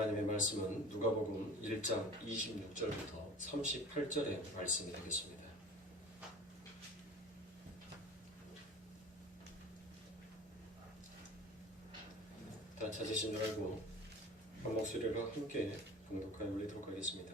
하나님의 말씀은 누가복음 1장 26절부터 38절의 말씀이 되겠습니다. 다 찾으신 줄 알고 한 목소리로 함께 봉독하여 올리도록 하겠습니다.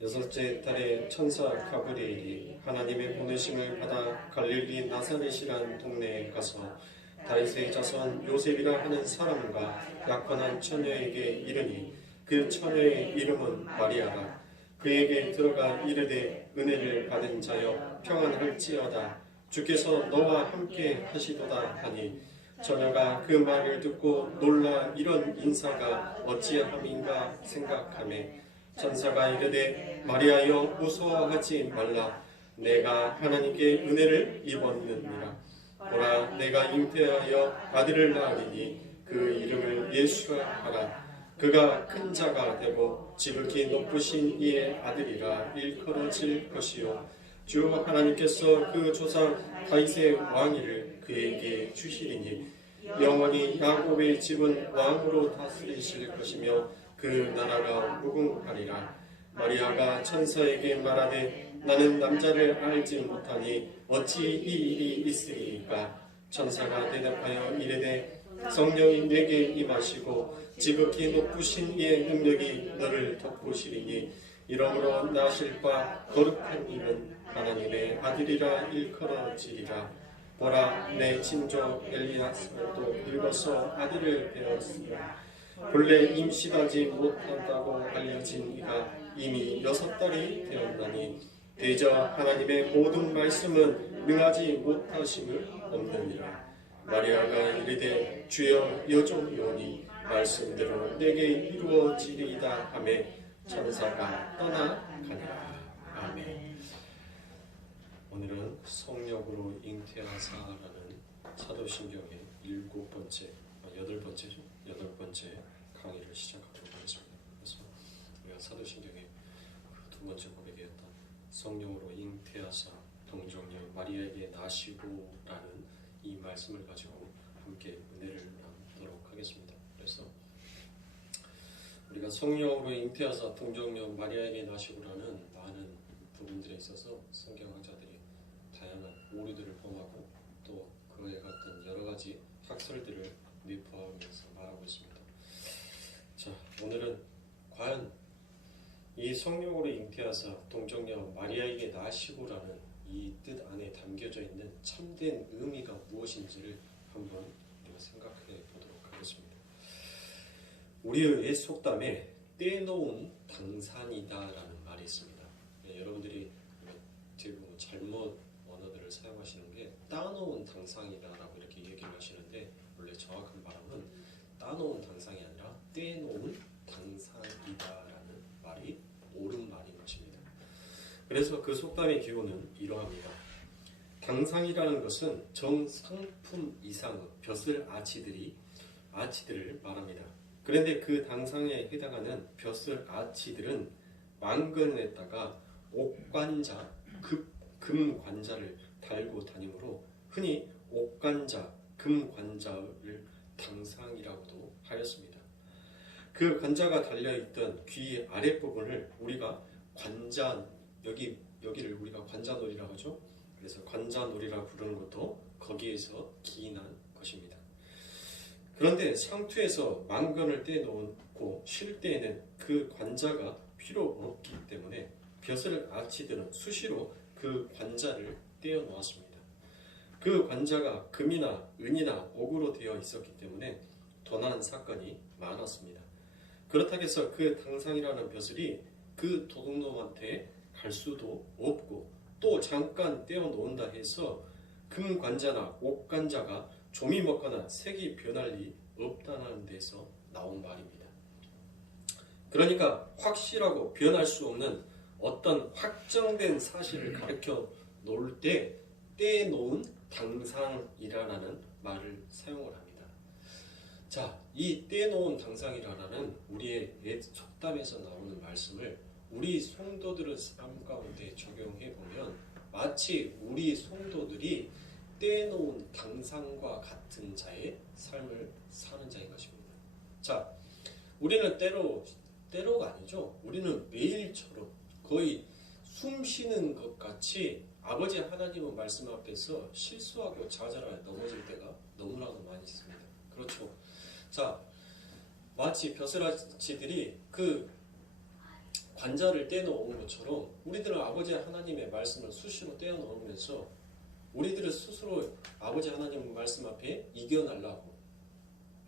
여섯째 달에 천사 가브리엘이 하나님의 보내심을 받아 갈릴리 나사렛이란 동네에 가서 다윗의 자손 요셉이라 하는 사람과 약혼한 처녀에게 이르니 그 처녀의 이름은 마리아라. 그에게 들어가 이르되 은혜를 받은 자여 평안할지어다. 주께서 너와 함께 하시도다 하니 처녀가 그 말을 듣고 놀라 이런 인사가 어찌함인가 생각하매 천사가 이르되 마리아여 무서워하지 말라. 내가 하나님께 은혜를 입었느니라. 보라 내가 잉태하여 아들을 낳으리니 그 이름을 예수라 하라. 그가 큰 자가 되고 지극히 높으신 이의 아들이라 일컬어질 것이요 주 하나님께서 그 조상 다윗의 왕위를 그에게 주시리니 영원히 야곱의 집은 왕으로 다스리실 것이며 그 나라가 무궁하리라. 마리아가 천사에게 말하되 나는 남자를 알지 못하니 어찌 이 일이 있으리이까. 천사가 대답하여 이르되 성령이 내게 임하시고 지극히 높으신 이의 능력이 너를 덮으시리니 이러므로 나실 바 거룩한 이는 하나님의 아들이라 일컬어지리라. 보라 내 친족 엘리야스도 늙어서 아들을 배었으나 본래 임신하지 못한다고 알려진 이가 이미 6달이 되었나니 대저 하나님의 모든 말씀은 능하지 못하심을 없느니라. 마리아가 이르되 주여 여종이오니 말씀대로 내게 이루어지리이다 하며 천사가 떠나가니라. 아멘. 오늘은 성령으로 잉태하사라는 사도신경의 8번째 강의를 시작하도록 하겠습니다. 그래서 우리가 사도신경의 두 번째 고백이었던 성령으로 잉태하사 동정녀 마리아에게 나시고라는 이 말씀을 가지고 함께 은혜를 나누도록 하겠습니다. 그래서 우리가 성령으로 잉태하사 동정녀 마리아에게 나시고라는 많은 부분들에 있어서 성경학자들이 다양한 오류들을 범하고 또 그에 같은 여러 가지 학설들을 내포하면서 말하고 있습니다. 자, 오늘은 과연 이 성령으로 잉태하사 동정녀 마리아에게 나시고라는 이 뜻 안에 담겨져 있는 참된 의미가 무엇인지를 한번 우리가 생각해 보도록 하겠습니다. 우리의 옛 속담에 떼놓은 당산이다라는 말이 있습니다. 여러분들이 대부분 잘못 언어들을 사용하시는 게 따놓은 당상이다라고 이렇게 얘기를 하시는데 원래 정확한 발음은 따놓은 당상이 아니라 떼놓은 당상이다라는 말이 옳은 말인 것입니다. 그래서 그 속담의 기호는 이러합니다. 당상이라는 것은 정상품 이상의 벼슬 아치들을 말합니다. 그런데 그 당상에 해당하는 벼슬 아치들은 망근에다가 옥관자, 금관자를 달고 다니므로 흔히 옥관자, 금관자를 당상이라고도 하였습니다. 그 관자가 달려있던 귀 아랫부분을 우리가 여기를 우리가 관자놀이라고 하죠. 그래서 관자놀이라 부르는 것도 거기에서 기인한 것입니다. 그런데 상투에서 망근을 떼놓고 쉴 때에는 그 관자가 필요 없기 때문에 벼슬 아치들은 수시로 그 관자를 떼어 놓았습니다. 그 관자가 금이나 은이나 옥으로 되어 있었기 때문에 도난 사건이 많았습니다. 그렇다고 해서 그 당상이라는 벼슬이 그 도둑놈한테 갈 수도 없고 또 잠깐 떼어 놓은다 해서 금관자나 옥관자가 좀이 먹거나 색이 변할 리 없다는 데서 나온 말입니다. 그러니까 확실하고 변할 수 없는 어떤 확정된 사실을 가르쳐 놓을 때 떼놓은 당상이라는 말을 사용을 합니다. 자, 이 떼놓은 당상이라는 우리의 옛 속담에서 나오는 말씀을 우리 성도들의 삶 가운데 적용해 보면 마치 우리 성도들이 떼놓은 당상과 같은 자의 삶을 사는 자인 것입니다. 자, 우리는 때로가 아니죠. 우리는 매일처럼 거의 숨 쉬는 것 같이 아버지 하나님의 말씀 앞에서 실수하고 좌절하여 넘어질 때가 너무나도 많이 있습니다. 그렇죠. 자, 마치 벼슬아치들이 그 관자를 떼어놓은 것처럼 우리들은 아버지 하나님의 말씀을 수시로 떼어놓으면서 우리들은 스스로 아버지 하나님의 말씀 앞에 이겨내려고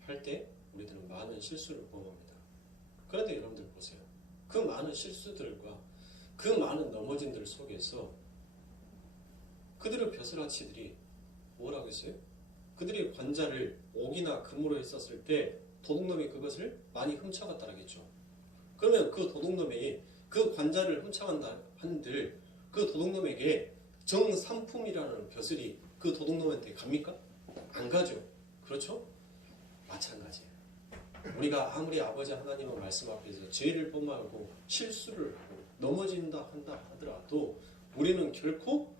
할 때 우리들은 많은 실수를 범합니다. 그런데 여러분들 보세요. 그 많은 실수들과 그 많은 넘어짐들 속에서 그들의 벼슬아치들이 뭐라고 했어요? 그들이 관자를 옥이나 금으로 했었을 때 도둑놈이 그것을 많이 훔쳐갔다라겠죠. 그러면 그 도둑놈이 그 관자를 훔쳐간다 한들 그 도둑놈에게 정삼품이라는 벼슬이 그 도둑놈한테 갑니까? 안 가죠. 그렇죠? 마찬가지예요. 우리가 아무리 아버지 하나님의 말씀 앞에서 죄를 범하고 실수를 하고 넘어진다 한다 하더라도 우리는 결코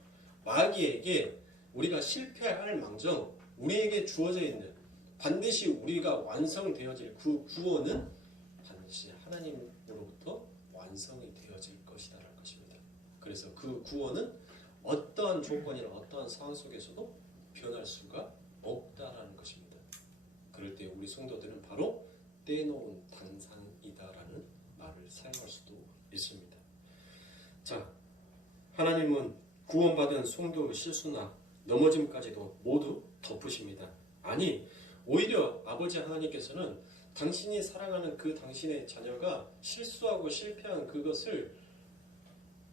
마귀에게 우리가 실패할 망정 우리에게 주어져 있는 반드시 우리가 완성되어질 그 구원은 반드시 하나님으로부터 완성이 되어질 것이다라는 것입니다. 그래서 그 구원은 어떠한 조건이나 어떠한 상황 속에서도 변할 수가 없다라는 것입니다. 그럴 때 우리 성도들은 바로 떼놓은 단상이다라는 말을 사용할 수도 있습니다. 자, 하나님은 구원받은 성도의 실수나 넘어짐까지도 모두 덮으십니다. 아니, 오히려 아버지 하나님께서는 당신이 사랑하는 그 당신의 자녀가 실수하고 실패한 그것을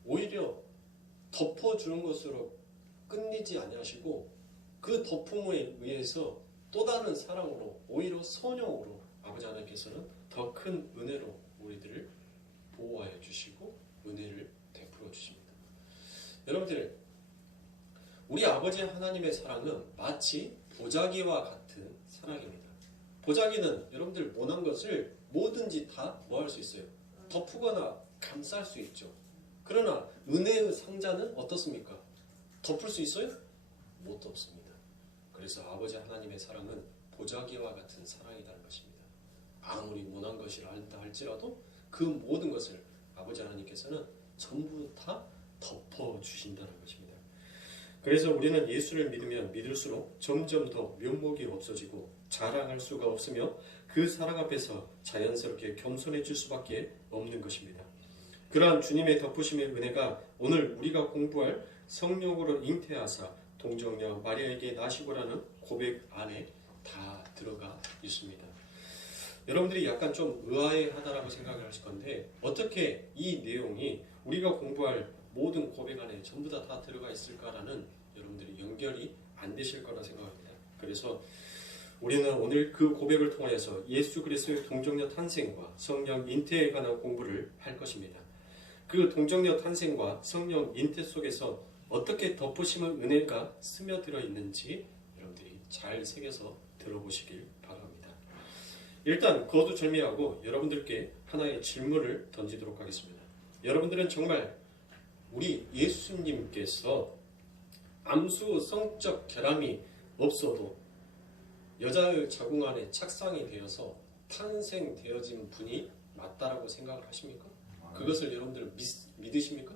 오히려 덮어주는 것으로 끝내지 아니하시고 그 덮음에 의해서 또 다른 사랑으로 오히려 선영으로 아버지 하나님께서는 더 큰 은혜로 우리들을 보호하여 주시고 은혜를 베풀어 주십니다. 여러분들, 우리 아버지 하나님의 사랑은 마치 보자기와 같은 사랑입니다. 보자기는 여러분들 원한 것을 뭐든지 다 뭐 할 수 있어요? 덮거나 감쌀 수 있죠. 그러나 은혜의 상자는 어떻습니까? 덮을 수 있어요? 못 덮습니다. 그래서 아버지 하나님의 사랑은 보자기와 같은 사랑이라는 것입니다. 아무리 원한 것이라 한다 할지라도 그 모든 것을 아버지 하나님께서는 전부 다 덮어주신다는 것입니다. 그래서 우리는 예수를 믿으면 믿을수록 점점 더 면목이 없어지고 자랑할 수가 없으며 그 사랑 앞에서 자연스럽게 겸손해질 수밖에 없는 것입니다. 그러한 주님의 덮으심의 은혜가 오늘 우리가 공부할 성령으로 잉태하사 동정녀 마리아에게 나시고라는 고백 안에 다 들어가 있습니다. 여러분들이 약간 좀 의아해하다라고 생각을 하실 건데 어떻게 이 내용이 우리가 공부할 모든 고백 안에 전부 다 들어가 있을까라는 여러분들이 연결이 안 되실 거라 생각합니다. 그래서 우리는 오늘 그 고백을 통해서 예수 그리스도의 동정녀 탄생과 성령 잉태에 관한 공부를 할 것입니다. 그 동정녀 탄생과 성령 잉태 속에서 어떻게 덮으심의 은혜가 스며들어 있는지 여러분들이 잘 새겨서 들어보시길 바랍니다. 일단 거두절미하고 여러분들께 하나의 질문을 던지도록 하겠습니다. 여러분들은 정말 우리 예수님께서 암수 성적 결함이 없어도 여자의 자궁 안에 착상이 되어서 탄생되어진 분이 맞다라고 생각을 하십니까? 그것을 여러분들 믿으십니까?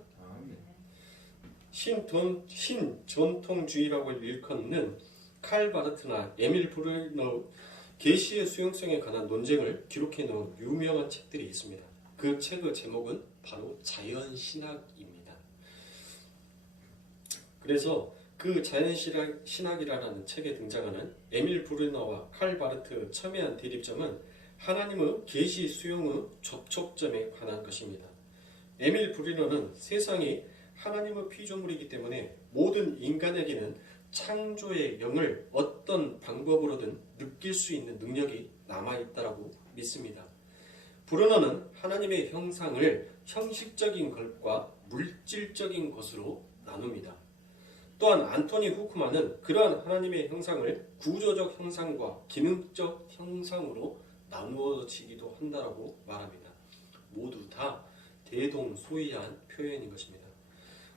신전통주의라고 일컫는 칼 바르트나 에밀 브루너 계시의 수용성에 관한 논쟁을 기록해 놓은 유명한 책들이 있습니다. 그 책의 제목은 바로 자연신학입니다. 그래서 그 자연신학이라는 책에 등장하는 에밀 브루너와 칼 바르트의 첨예한 대립점은 하나님의 계시 수용의 접촉점에 관한 것입니다. 에밀 브루너는 세상이 하나님의 피조물이기 때문에 모든 인간에게는 창조의 영을 어떤 방법으로든 느낄 수 있는 능력이 남아있다고 믿습니다. 브루너는 하나님의 형상을 형식적인 것과 물질적인 것으로 나눕니다. 또한 안토니 후크만은 그러한 하나님의 형상을 구조적 형상과 기능적 형상으로 나누어지기도 한다고 말합니다. 모두 다 대동소이한 표현인 것입니다.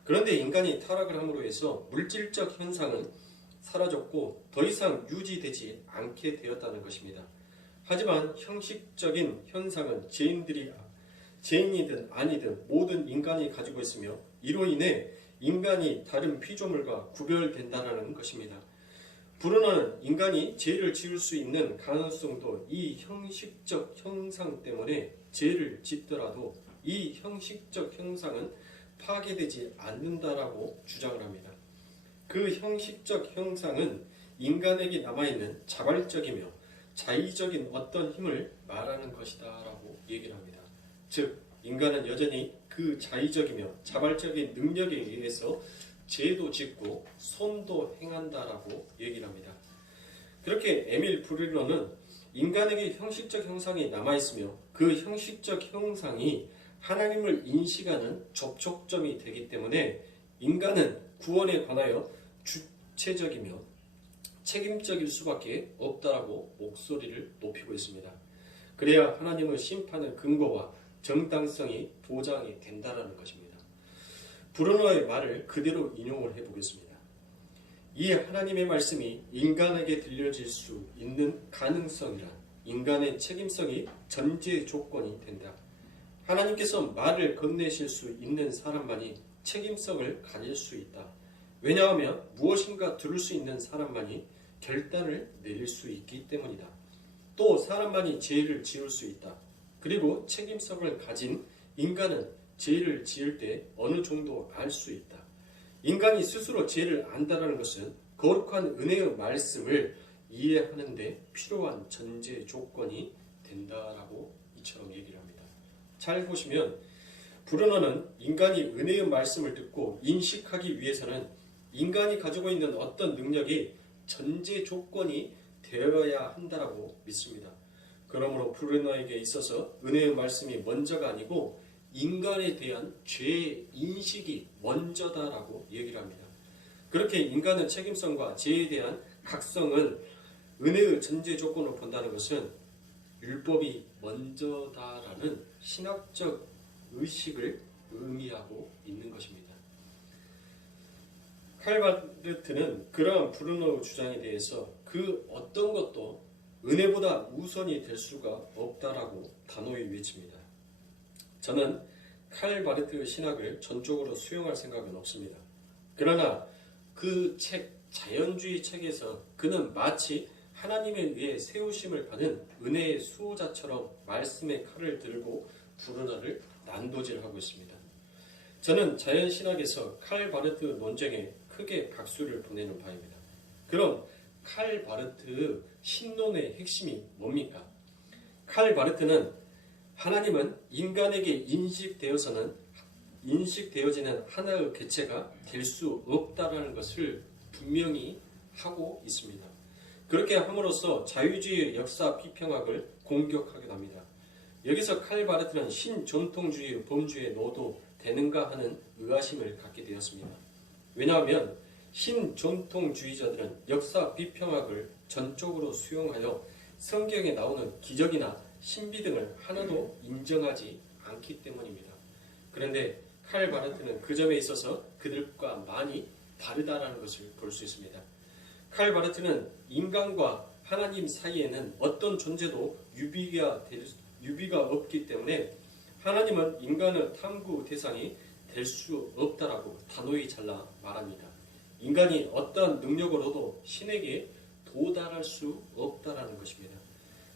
그런데 인간이 타락을 함으로 해서 물질적 현상은 사라졌고 더 이상 유지되지 않게 되었다는 것입니다. 하지만 형식적인 현상은 죄인이든 아니든 모든 인간이 가지고 있으며 이로 인해 인간이 다른 피조물과 구별된다는 것입니다. 브루너는 인간이 죄를 지을 수 있는 가능성도 이 형식적 형상 때문에 죄를 짓더라도 이 형식적 형상은 파괴되지 않는다라고 주장을 합니다. 그 형식적 형상은 인간에게 남아있는 자발적이며 자의적인 어떤 힘을 말하는 것이다 라고 얘기를 합니다. 즉 인간은 여전히 그 자의적이며 자발적인 능력에 의해서 죄도 짓고 손도 행한다라고 얘기를 합니다. 그렇게 에밀 브루너는 인간에게 형식적 형상이 남아있으며 그 형식적 형상이 하나님을 인식하는 접촉점이 되기 때문에 인간은 구원에 관하여 주체적이며 책임적일 수밖에 없다라고 목소리를 높이고 있습니다. 그래야 하나님의 심판의 근거와 정당성이 보장이 된다라는 것입니다. 브루너의 말을 그대로 인용을 해보겠습니다. 이 하나님의 말씀이 인간에게 들려질 수 있는 가능성이란 인간의 책임성이 전제 조건이 된다. 하나님께서 말을 건네실 수 있는 사람만이 책임성을 가질 수 있다. 왜냐하면 무엇인가 들을 수 있는 사람만이 결단을 내릴 수 있기 때문이다. 또 사람만이 죄를 지을 수 있다. 그리고 책임성을 가진 인간은 죄를 지을 때 어느 정도 알 수 있다. 인간이 스스로 죄를 안다는 것은 거룩한 은혜의 말씀을 이해하는 데 필요한 전제 조건이 된다라고 이처럼 얘기를 합니다. 잘 보시면 브루너는 인간이 은혜의 말씀을 듣고 인식하기 위해서는 인간이 가지고 있는 어떤 능력이 전제 조건이 되어야 한다라고 믿습니다. 그러므로 브루너에게 있어서 은혜의 말씀이 먼저가 아니고 인간에 대한 죄의 인식이 먼저다라고 얘기를 합니다. 그렇게 인간의 책임성과 죄에 대한 각성을 은혜의 전제 조건으로 본다는 것은 율법이 먼저다라는 신학적 의식을 의미하고 있는 것입니다. 칼 바르트는 그러한 브루너의 주장에 대해서 그 어떤 것도 은혜보다 우선이 될 수가 없다라고 단호히 외칩니다. 저는 칼 바르트의 신학을 전적으로 수용할 생각은 없습니다. 그러나 그 책, 자연주의 책에서 그는 마치 하나님에 의해 세우심을 받은 은혜의 수호자처럼 말씀의 칼을 들고 브루너를 난도질하고 있습니다. 저는 자연신학에서 칼 바르트 논쟁에 크게 박수를 보내는 바입니다. 그럼 칼 바르트 신론의 핵심이 뭡니까? 칼 바르트는 하나님은 인간에게 인식되어지는 하나의 개체가 될 수 없다라는 것을 분명히 하고 있습니다. 그렇게 함으로써 자유주의의 역사 비평학을 공격하기도 합니다. 여기서 칼 바르트는 신전통주의 범주에 넣어도 되는가 하는 의아심을 갖게 되었습니다. 왜냐하면 신전통주의자들은 역사 비평학을 전적으로 수용하여 성경에 나오는 기적이나 신비 등을 하나도 인정하지 않기 때문입니다. 그런데 칼 바르트는 그 점에 있어서 그들과 많이 다르다라는 것을 볼 수 있습니다. 칼 바르트는 인간과 하나님 사이에는 어떤 존재도 유비가 없기 때문에 하나님은 인간의 탐구 대상이 될 수 없다라고 단호히 잘라 말합니다. 인간이 어떠한 능력으로도 신에게 도달할 수 없다라는 것입니다.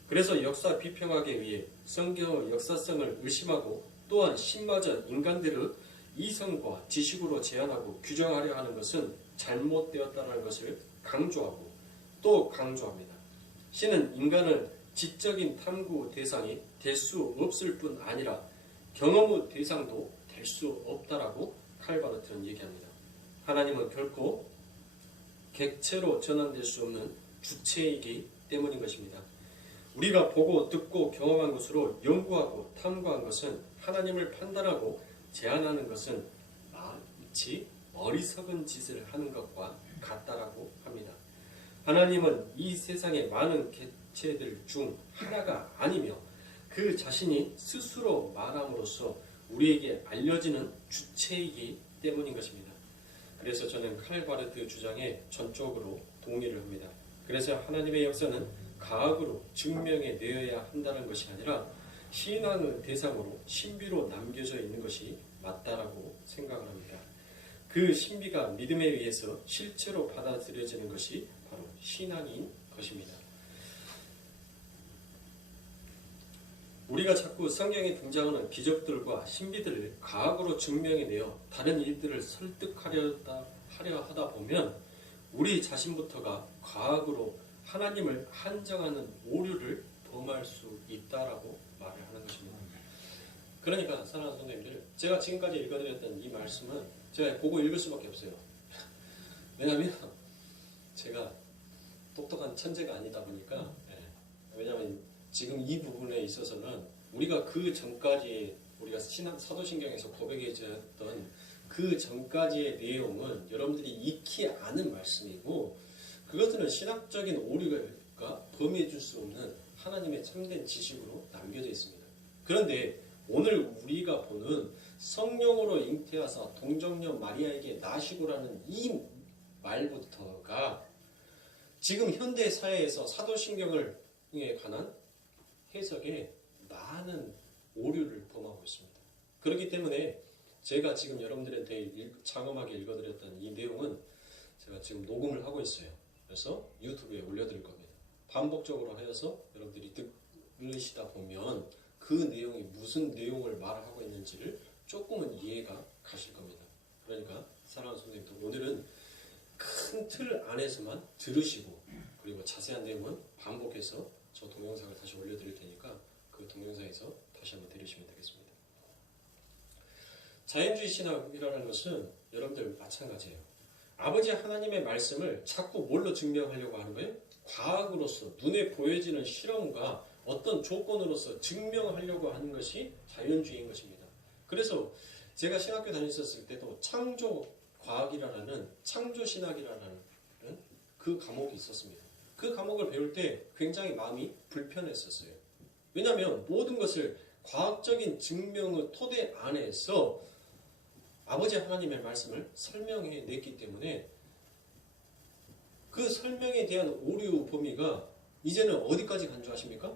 그래서 역사 비평학에 의해 성경의 역사성을 의심하고 또한 신마저 인간들의 이성과 지식으로 제한하고 규정하려 하는 것은 잘못되었다는 것을 강조하고 또 강조합니다. 신은 인간을 지적인 탐구 대상이 될 수 없을 뿐 아니라 경험의 대상도 될 수 없다라고 칼 바르트는 얘기합니다. 하나님은 결코 객체로 전환될 수 없는 주체이기 때문인 것입니다. 우리가 보고 듣고 경험한 것으로 연구하고 탐구한 것은 하나님을 판단하고 제안하는 것은 마치 어리석은 짓을 하는 것과 같다라고 합니다. 하나님은 이 세상의 많은 개체들 중 하나가 아니며 그 자신이 스스로 말함으로써 우리에게 알려지는 주체이기 때문인 것입니다. 그래서 저는 칼 바르트 주장에 전적으로 동의를 합니다. 그래서 하나님의 역사는 과학으로 증명해 내어야 한다는 것이 아니라 신앙을 대상으로 신비로 남겨져 있는 것이 맞다라고 생각을 합니다. 그 신비가 믿음에 의해서 실제로 받아들여지는 것이 바로 신앙인 것입니다. 우리가 자꾸 성경에 등장하는 기적들과 신비들을 과학으로 증명해내어 다른 이들을 설득하려 하다 보면 우리 자신부터가 과학으로 하나님을 한정하는 오류를 범할 수 있다라고 말을 하는 것입니다. 그러니까 사랑하는 성도님들, 제가 지금까지 읽어드렸던 이 말씀은 제가 보고 읽을 수밖에 없어요. 왜냐하면 제가 똑똑한 천재가 아니다 보니까, 왜냐하면 지금 이 부분에 있어서는 우리가 그 전까지 우리가 사도신경에서 고백해졌던 그 전까지의 내용은 여러분들이 익히 아는 말씀이고, 그것들은 신학적인 오류가 범해줄 수 없는 하나님의 참된 지식으로 남겨져 있습니다. 그런데 오늘 우리가 보는 성령으로 잉태하사 동정녀 마리아에게 나시고라는 이 말부터가 지금 현대 사회에서 사도신경에 관한 해석에 많은 오류를 범하고 있습니다. 그렇기 때문에 제가 지금 여러분들한테 장엄하게 읽어드렸던 이 내용은 제가 지금 녹음을 하고 있어요. 그래서 유튜브에 올려드릴 겁니다. 반복적으로 하여서 여러분들이 들으시다 보면 그 내용이 무슨 내용을 말하고 있는지를 조금은 이해가 가실 겁니다. 그러니까 사랑하는 선생님들, 오늘은 큰 틀 안에서만 들으시고, 그리고 자세한 내용은 반복해서 저 동영상을 다시 올려드릴 테니까 그 동영상에서 다시 한번 들으시면 되겠습니다. 자연주의 신학이라는 것은 여러분들 마찬가지예요. 아버지 하나님의 말씀을 자꾸 뭘로 증명하려고 하는 거예요? 과학으로서 눈에 보여지는 실험과 어떤 조건으로서 증명하려고 하는 것이 자연주의인 것입니다. 그래서 제가 신학교 다녔을 때도 창조과학이라는 창조신학이라는 그 과목이 있었습니다. 그 과목을 배울 때 굉장히 마음이 불편했었어요. 왜냐하면 모든 것을 과학적인 증명의 토대 안에서 아버지 하나님의 말씀을 설명해 냈기 때문에 그 설명에 대한 오류 범위가 이제는 어디까지 간 줄 아십니까?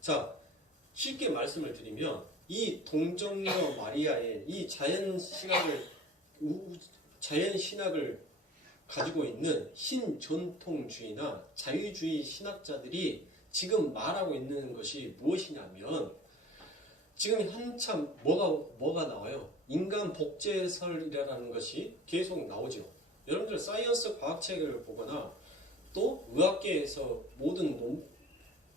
자, 쉽게 말씀을 드리면 이 동정녀 마리아의 이 자연신학을 가지고 있는 신전통주의나 자유주의 신학자들이 지금 말하고 있는 것이 무엇이냐면, 지금 한참 뭐가 나와요? 인간 복제설이라는 것이 계속 나오죠. 여러분들 사이언스 과학책을 보거나 또 의학계에서 모든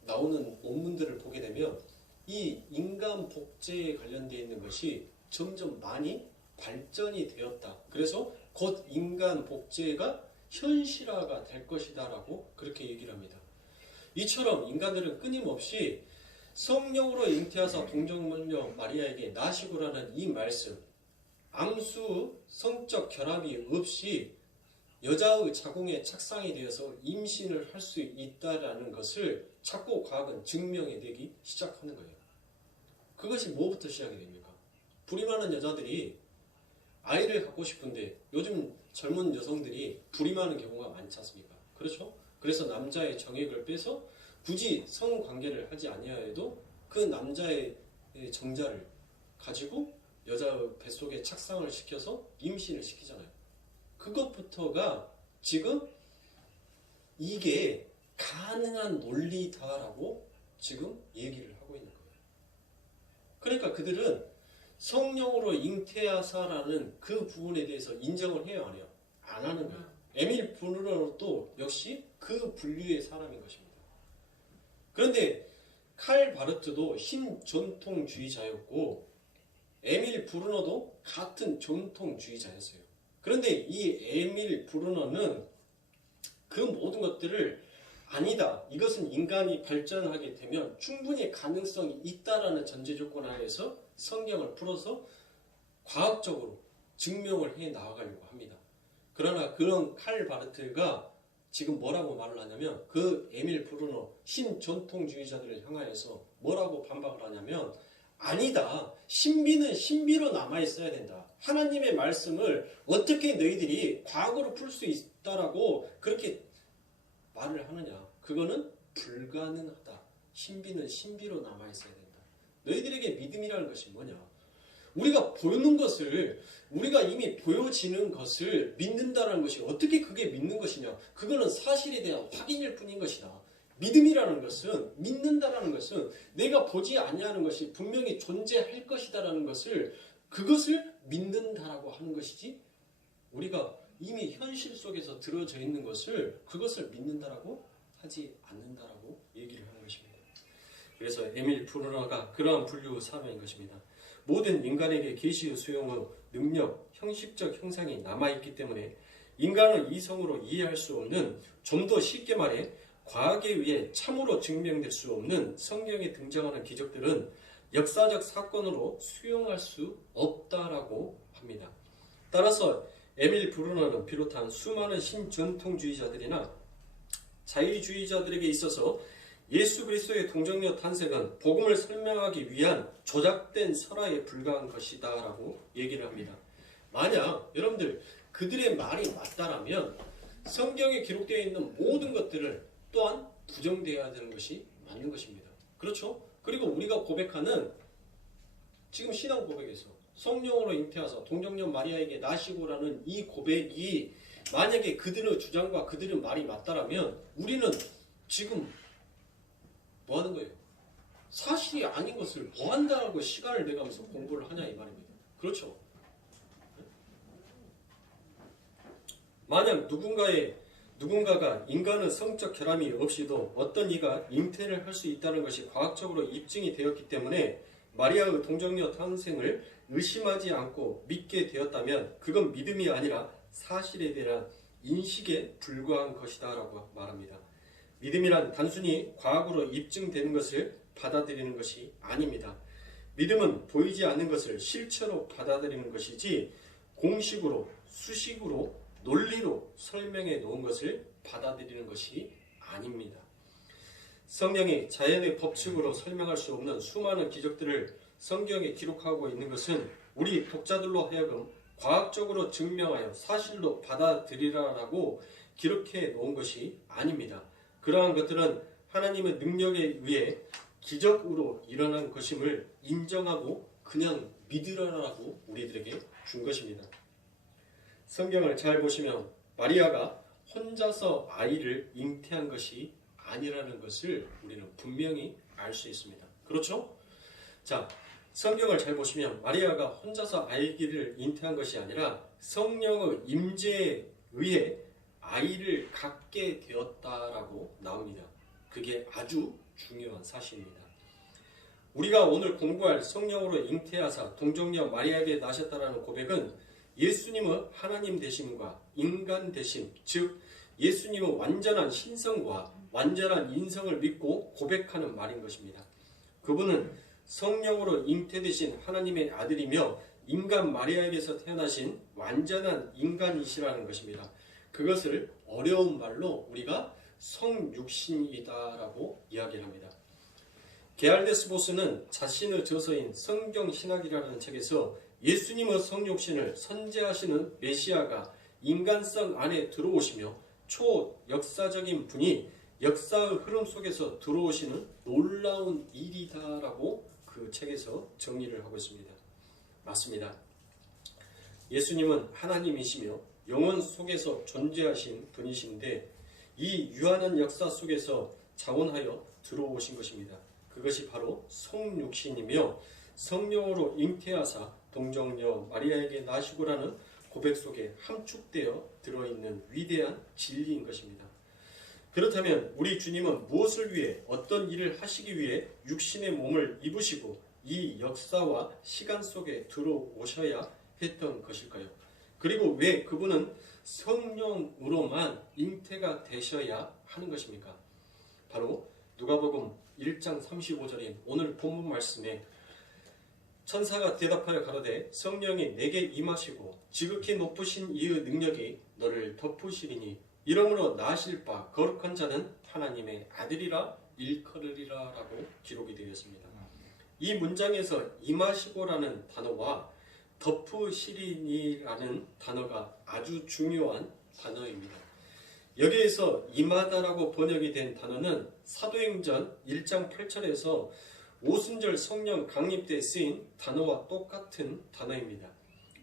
나오는 논문들을 보게 되면 이 인간 복제에 관련되어 있는 것이 점점 많이 발전이 되었다. 그래서 곧 인간 복제가 현실화가 될 것이다 라고 그렇게 얘기를 합니다. 이처럼 인간들은 끊임없이 성령으로 잉태하사 동정녀 마리아에게 나시고라는 이 말씀, 암수 성적 결합이 없이 여자의 자궁에 착상이 되어서 임신을 할 수 있다라는 것을 자꾸 과학은 증명해내기 시작하는 거예요. 그것이 뭐부터 시작이 됩니까? 불이 많은 여자들이 아이를 갖고 싶은데 요즘 젊은 여성들이 불이 많은 경우가 많지 않습니까? 그렇죠? 그래서 남자의 정액을 빼서 굳이 성관계를 하지 아니하여도 그 남자의 정자를 가지고 여자 뱃속에 착상을 시켜서 임신을 시키잖아요. 그것부터가 지금 이게 가능한 논리다라고 지금 얘기를 하고 있는 거예요. 그러니까 그들은 성령으로 잉태하사라는 그 부분에 대해서 인정을 해요, 안 해요? 안 하는 거예요. 에밀 브루너도 역시 그 분류의 사람인 것입니다. 그런데 칼 바르트도 신전통주의자였고 에밀 브루너도 같은 전통주의자였어요. 그런데 이 에밀 브루너는 그 모든 것들을 아니다, 이것은 인간이 발전하게 되면 충분히 가능성이 있다라는 전제 조건 하에서 성경을 풀어서 과학적으로 증명을 해 나가려고 합니다. 그러나 그런 칼 바르트가 지금 뭐라고 말을 하냐면, 그 에밀 브루너 신전통주의자들을 향하여서 뭐라고 반박을 하냐면, 아니다, 신비는 신비로 남아있어야 된다. 하나님의 말씀을 어떻게 너희들이 과학으로 풀 수 있다라고 그렇게 말을 하느냐. 그거는 불가능하다. 신비는 신비로 남아있어야 된다. 너희들에게 믿음이라는 것이 뭐냐? 우리가 보는 것을, 우리가 이미 보여지는 것을 믿는다는 것이 어떻게 그게 믿는 것이냐? 그거는 사실에 대한 확인일 뿐인 것이다. 믿음이라는 것은, 믿는다라는 것은 내가 보지 아니하는 것이 분명히 존재할 것이다라는 것을, 그것을 믿는다라고 하는 것이지, 우리가 이미 현실 속에서 들어져 있는 것을, 그것을 믿는다라고 하지 않는다라고 얘기를 하는 것입니다. 그래서 에밀 브루너가 그러한 분류 사명인 것입니다. 모든 인간에게 계시의 수용의 능력, 형식적 형상이 남아있기 때문에 인간을 이성으로 이해할 수 없는, 좀 더 쉽게 말해 과학에 의해 참으로 증명될 수 없는 성경에 등장하는 기적들은 역사적 사건으로 수용할 수 없다라고 합니다. 따라서 에밀 브루너는 비롯한 수많은 신전통주의자들이나 자유주의자들에게 있어서 예수 그리스도의 동정녀 탄생은 복음을 설명하기 위한 조작된 설화에 불과한 것이다 라고 얘기를 합니다. 만약 여러분들 그들의 말이 맞다라면 성경에 기록되어 있는 모든 것들을 또한 부정되어야 되는 것이 맞는 것입니다. 그렇죠? 그리고 우리가 고백하는 지금 신앙 고백에서 성령으로 잉태하사 동정녀 마리아에게 나시고라는 이 고백이 만약에 그들의 주장과 그들의 말이 맞다라면 우리는 지금 뭐 하는 거예요? 사실이 아닌 것을 뭐 한다고 시간을 내가면서 공부를 하냐 이 말입니다. 그렇죠? 만약 누군가가 인간의 성적 결함이 없이도 어떤 이가 잉태를 할 수 있다는 것이 과학적으로 입증이 되었기 때문에 마리아의 동정녀 탄생을 의심하지 않고 믿게 되었다면 그건 믿음이 아니라 사실에 대한 인식에 불과한 것이다 라고 말합니다. 믿음이란 단순히 과학으로 입증되는 것을 받아들이는 것이 아닙니다. 믿음은 보이지 않는 것을 실체로 받아들이는 것이지 공식으로, 수식으로, 논리로 설명해 놓은 것을 받아들이는 것이 아닙니다. 성경이 자연의 법칙으로 설명할 수 없는 수많은 기적들을 성경에 기록하고 있는 것은 우리 독자들로 하여금 과학적으로 증명하여 사실로 받아들이라라고 기록해 놓은 것이 아닙니다. 그러한 것들은 하나님의 능력에 의해 기적으로 일어난 것임을 인정하고 그냥 믿으라라고 우리들에게 준 것입니다. 성경을 잘 보시면 마리아가 혼자서 아이를 잉태한 것이 아니라는 것을 우리는 분명히 알 수 있습니다. 그렇죠? 자, 성경을 잘 보시면 마리아가 혼자서 아기를 잉태한 것이 아니라 성령의 임재에 의해 아이를 갖게 되었다라고 나옵니다. 그게 아주 중요한 사실입니다. 우리가 오늘 공부할 성령으로 잉태하사 동정녀 마리아에게 나셨다라는 고백은 예수님의 하나님 되심과 인간 되심, 즉 예수님의 완전한 신성과 완전한 인성을 믿고 고백하는 말인 것입니다. 그분은 성령으로 잉태되신 하나님의 아들이며 인간 마리아에게서 태어나신 완전한 인간이시라는 것입니다. 그것을 어려운 말로 우리가 성육신이다라고 이야기를 합니다. 게알데스 보스는 자신의 저서인 성경신학이라는 책에서 예수님의 성육신을 선제하시는 메시아가 인간성 안에 들어오시며 초역사적인 분이 역사의 흐름 속에서 들어오시는 놀라운 일이다라고 그 책에서 정의를 하고 있습니다. 맞습니다. 예수님은 하나님이시며 영원 속에서 존재하신 분이신데 이 유한한 역사 속에서 자원하여 들어오신 것입니다. 그것이 바로 성육신이며 성령으로 잉태하사 동정녀 마리아에게 나시고라는 고백 속에 함축되어 들어있는 위대한 진리인 것입니다. 그렇다면 우리 주님은 무엇을 위해 어떤 일을 하시기 위해 육신의 몸을 입으시고 이 역사와 시간 속에 들어오셔야 했던 것일까요? 그리고 왜 그분은 성령으로만 잉태가 되셔야 하는 것입니까? 바로 누가복음 1장 35절인 오늘 본문 말씀에 천사가 대답하여 가로되 성령이 내게 임하시고 지극히 높으신 이의 능력이 너를 덮으시리니 이러므로 나실 바 거룩한 자는 하나님의 아들이라 일컬으리라 라고 기록이 되어 있습니다. 이 문장에서 임하시고라는 단어와 덮으시리니라는 단어가 아주 중요한 단어입니다. 여기에서 임하다라고 번역이 된 단어는 사도행전 1장 8절에서 오순절 성령 강림 때 쓰인 단어와 똑같은 단어입니다.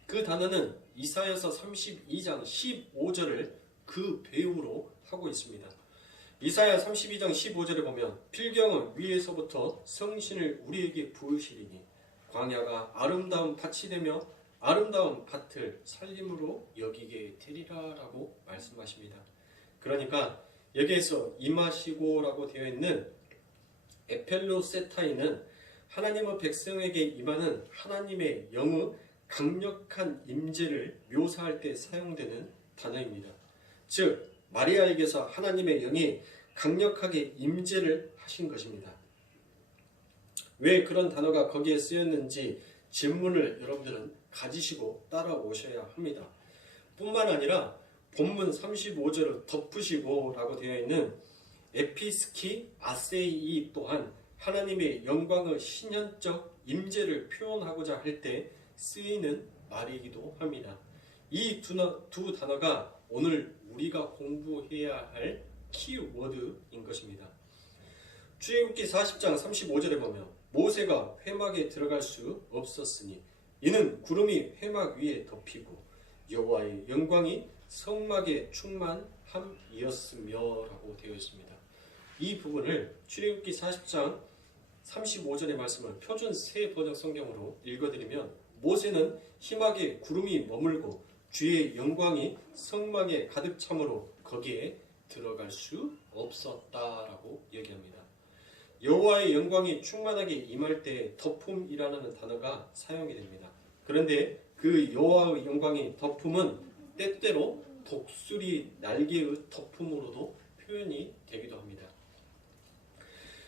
그 단어는 이사야서 32장 15절을 그 배우로 하고 있습니다. 이사야 32장 15절에 보면 필경은 위에서부터 성신을 우리에게 부으시리니 광야가 아름다운 밭이 되며 아름다운 밭을 살림으로 여기게 되리라 라고 말씀하십니다. 그러니까 여기에서 임하시고라고 되어 있는 에펠로세타이는 하나님의 백성에게 임하는 하나님의 영의 강력한 임재를 묘사할 때 사용되는 단어입니다. 즉 마리아에게서 하나님의 영이 강력하게 임재를 하신 것입니다. 왜 그런 단어가 거기에 쓰였는지 질문을 여러분들은 가지시고 따라오셔야 합니다. 뿐만 아니라 본문 35절을 덮으시고 라고 되어 있는 에피스키 아세이 또한 하나님의 영광의 신현적 임재를 표현하고자 할 때 쓰이는 말이기도 합니다. 이 두 단어가 오늘 우리가 공부해야 할 키워드인 것입니다. 출애굽기 40장 35절에 보면 모세가 회막에 들어갈 수 없었으니 이는 구름이 회막 위에 덮이고 여호와의 영광이 성막에 충만함이었으며 라고 되어 있습니다. 이 부분을 출애굽기 40장 35절의 말씀을 표준 새 번역 성경으로 읽어드리면 모세는 희막에 구름이 머물고 주의 영광이 성막에 가득 참으로 거기에 들어갈 수 없었다라고 얘기합니다. 여호와의 영광이 충만하게 임할 때 덮음이라는 단어가 사용이 됩니다. 그런데 그 여호와의 영광이 덮음은 때때로 독수리 날개의 덮음으로도 표현이 되기도 합니다.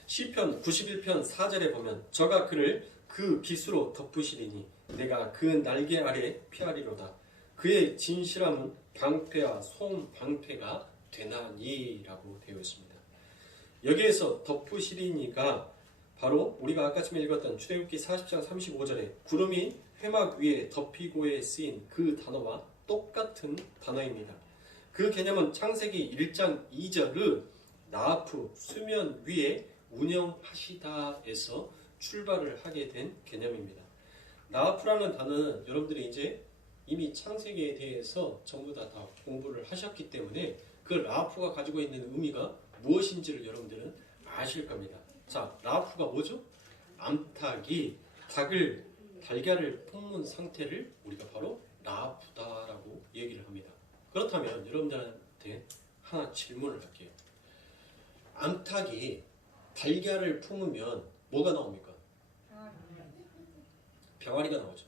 시편 91편 4절에 보면 저가 그를 그 빗으로 덮으시리니 내가 그 날개 아래 피하리로다. 그의 진실함은 방패와 솜 방패가 되나니 라고 되어 있습니다. 여기에서 덮으시리니가 바로 우리가 아까 전에 읽었던 출애굽기 40장 35절에 구름이 회막 위에 덮이고에 쓰인 그 단어와 똑같은 단어입니다. 그 개념은 창세기 1장 2절의 나프 수면 위에 운영하시다에서 출발을 하게 된 개념입니다. 나프라는 단어는 여러분들이 이제 이미 창세기에 대해서 전부 다 공부를 하셨기 때문에 그 라프가 가지고 있는 의미가 무엇인지를 여러분들은 아실 겁니다. 자, 라프가 뭐죠? 암탉이 달걀을 품은 상태를 우리가 바로 라프다라고 얘기를 합니다. 그렇다면 여러분들한테 하나 질문을 할게요. 암탉이 달걀을 품으면 뭐가 나옵니까? 병아리가 나오죠.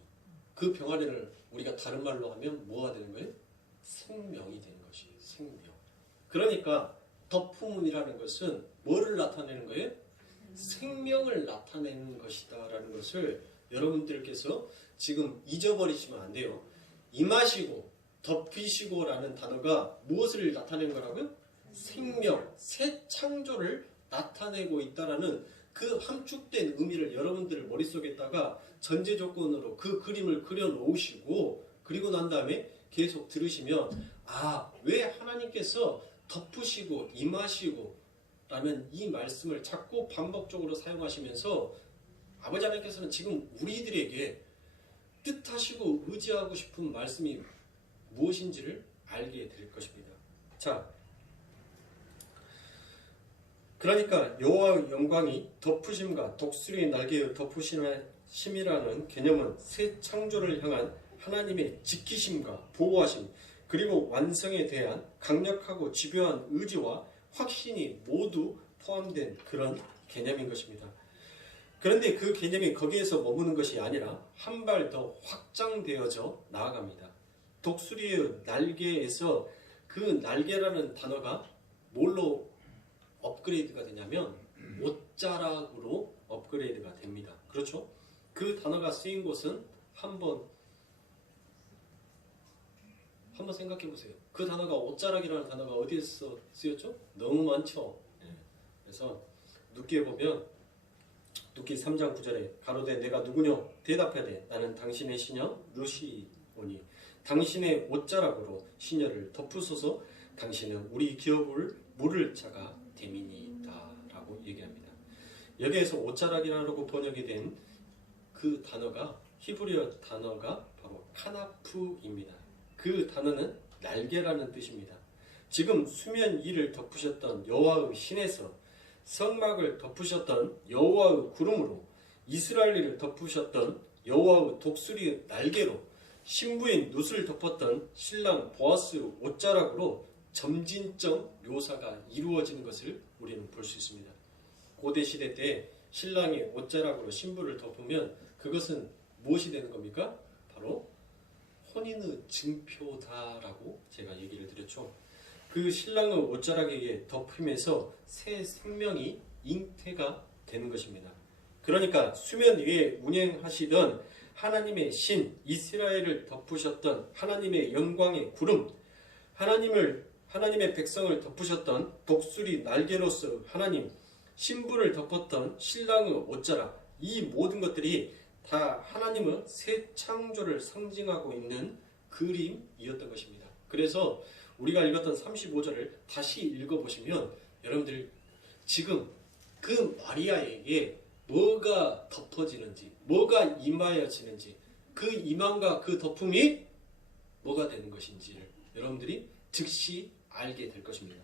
그 병아리를 우리가 다른 말로 하면 뭐가 되는 거예요? 생명이 되는 것이에요. 생명. 그러니까 덮음이라는 것은 뭐를 나타내는 거예요? 생명을 나타내는 것이다 라는 것을 여러분들께서 지금 잊어버리시면 안 돼요. 임하시고 덮이시고 라는 단어가 무엇을 나타내는 거라고요? 생명, 새 창조를 나타내고 있다라는 그 함축된 의미를 여러분들 머릿속에다가 전제 조건으로 그 그림을 그려 놓으시고 그리고 난 다음에 계속 들으시면 왜 하나님께서 덮으시고 임하시고 라는 이 말씀을 자꾸 반복적으로 사용하시면서 아버지 하나님께서는 지금 우리들에게 뜻하시고 의지하고 싶은 말씀이 무엇인지를 알게 될 것입니다. 자, 그러니까 여호와의 영광이 덮으심과 독수리의 날개의 덮으심이라는 개념은 새 창조를 향한 하나님의 지키심과 보호하심 그리고 완성에 대한 강력하고 집요한 의지와 확신이 모두 포함된 그런 개념인 것입니다. 그런데 그 개념이 거기에서 머무는 것이 아니라 한 발 더 확장되어져 나아갑니다. 독수리의 날개에서 그 날개라는 단어가 뭘로 업그레이드가 되냐면 옷자락으로 업그레이드가 됩니다. 그렇죠? 그 단어가 쓰인 곳은 한번 생각해 보세요. 그 단어가 옷자락이라는 단어가 어디에서 쓰였죠? 너무 많죠. 그래서 눕기에 보면 눕기 3장 9절에 가로되 내가 누구뇨? 대답하되 나는 당신의 시녀 루시오니 당신의 옷자락으로 시녀를 덮으소서 당신은 우리 기업을 물을 자가 됨이니이다라고 얘기합니다. 여기에서 옷자락이라고 번역이 된 그 단어가 히브리어 단어가 바로 카나프입니다. 그 단어는 날개라는 뜻입니다. 지금 수면 위를 덮으셨던 여호와의 신에서 성막을 덮으셨던 여호와의 구름으로 이스라엘을 덮으셨던 여호와의 독수리의 날개로 신부인 룻을 덮었던 신랑 보아스의 옷자락으로 점진적 묘사가 이루어지는 것을 우리는 볼 수 있습니다. 고대 시대 때 신랑이 옷자락으로 신부를 덮으면 그것은 무엇이 되는 겁니까? 바로 혼인의 증표다라고 제가 얘기를 드렸죠. 그 신랑의 옷자락에게 덮으면서 새 생명이 잉태가 되는 것입니다. 그러니까 수면 위에 운행하시던 하나님의 신 이스라엘을 덮으셨던 하나님의 영광의 구름, 하나님의 백성을 덮으셨던 독수리 날개로서 하나님, 신부를 덮었던 신랑의 옷자락, 이 모든 것들이 다 하나님의 새 창조를 상징하고 있는 그림이었던 것입니다. 그래서 우리가 읽었던 35절을 다시 읽어보시면 여러분들 지금 그 마리아에게 뭐가 덮어지는지, 뭐가 임하여지는지, 그 임함과 그 덮음이 뭐가 되는 것인지를 여러분들이 즉시 알게 될 것입니다.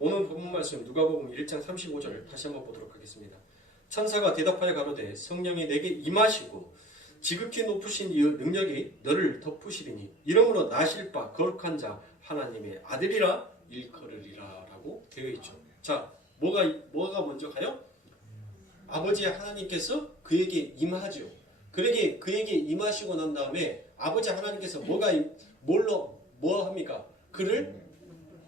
오늘 본문 말씀 누가복음 1장 35절을 다시 한번 보도록 하겠습니다. 천사가 대답하여 가로되 성령이 내게 임하시고 지극히 높으신 이 능력이 너를 덮으시리니 이러므로 나실 바 거룩한 자 하나님의 아들이라 일컬으리라 라고 되어 있죠. 자, 뭐가 먼저 가요? 아버지 하나님께서 그에게 임하죠. 그에게 임하시고 난 다음에 아버지 하나님께서 뭐 합니까? 그를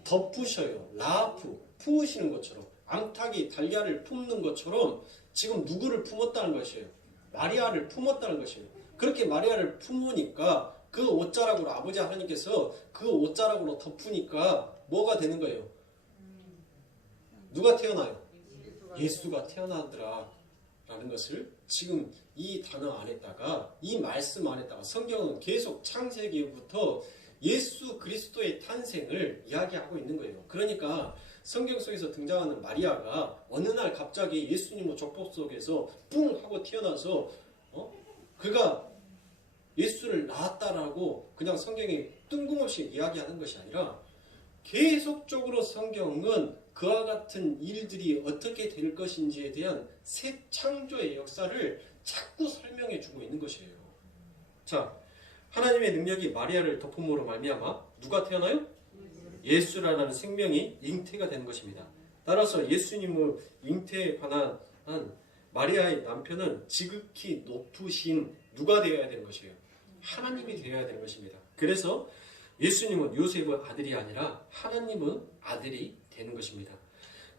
덮으셔요. 라프, 품으시는 것처럼, 암탉이 달걀을 품는 것처럼 지금 누구를 품었다는 것이에요? 마리아를 품었다는 것이에요. 그렇게 마리아를 품으니까 그 옷자락으로 아버지 하나님께서 그 옷자락으로 덮으니까 뭐가 되는 거예요? 누가 태어나요? 예수가 태어나더라 라는 것을 지금 이 단어 안에다가, 이 말씀 안에다가 성경은 계속 창세기부터 예수 그리스도의 탄생을 이야기하고 있는 거예요. 그러니까 성경 속에서 등장하는 마리아가 어느 날 갑자기 예수님의 족복 속에서 뿡 하고 튀어나와서 그가 예수를 낳았다라고 그냥 성경이 뜬금없이 이야기하는 것이 아니라 계속적으로 성경은 그와 같은 일들이 어떻게 될 것인지에 대한 새 창조의 역사를 자꾸 설명해 주고 있는 것이에요. 자, 하나님의 능력이 마리아를 덮음으로 말미암아 누가 태어나요? 예수라는 생명이 잉태가 되는 것입니다. 따라서 예수님의 잉태에 관한 마리아의 남편은 지극히 높으신 누가 되어야 되는 것이에요? 하나님이 되어야 되는 것입니다. 그래서 예수님은 요셉의 아들이 아니라 하나님의 아들이 되는 것입니다.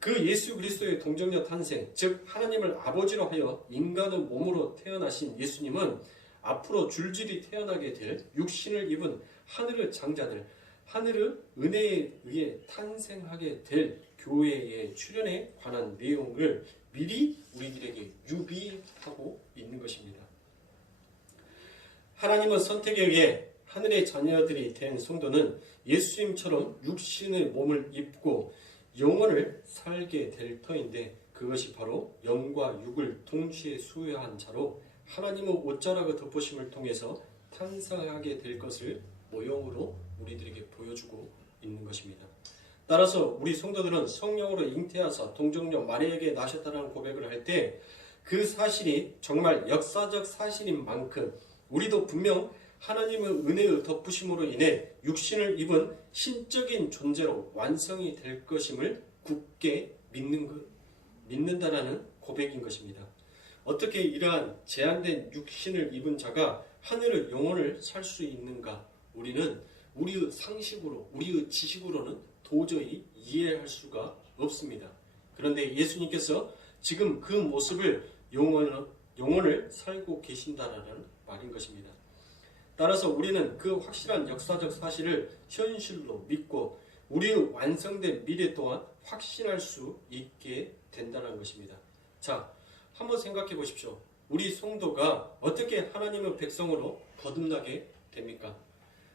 그 예수 그리스도의 동정녀 탄생, 즉 하나님을 아버지로 하여 인간의 몸으로 태어나신 예수님은 앞으로 줄줄이 태어나게 될 육신을 입은 하늘의 장자들, 하늘의 은혜에 의해 탄생하게 될 교회의 출현에 관한 내용을 미리 우리들에게 유비하고 있는 것입니다. 하나님의 선택에 의해 하늘의 자녀들이 된 성도는 예수님처럼 육신의 몸을 입고 영혼을 살게 될 터인데, 그것이 바로 영과 육을 동시에 수여한 자로 하나님의 옷자락의 덮으심을 통해서 탄생하게 될 것을 모형으로 우리들에게 보여주고 있는 것입니다. 따라서 우리 성도들은 성령으로 잉태하사 동정녀 마리아에게 나셨다는 고백을 할 때 그 사실이 정말 역사적 사실인 만큼 우리도 분명 하나님의 은혜의 덮으심으로 인해 육신을 입은 신적인 존재로 완성이 될 것임을 굳게 믿는다라는 고백인 것입니다. 어떻게 이러한 제한된 육신을 입은 자가 하늘의 영혼을 살 수 있는가? 우리는 우리의 상식으로, 우리의 지식으로는 도저히 이해할 수가 없습니다. 그런데 예수님께서 지금 그 모습을 영혼을 살고 계신다라는 말인 것입니다. 따라서 우리는 그 확실한 역사적 사실을 현실로 믿고 우리의 완성된 미래 또한 확신할 수 있게 된다는 것입니다. 자, 한번 생각해 보십시오. 우리 성도가 어떻게 하나님의 백성으로 거듭나게 됩니까?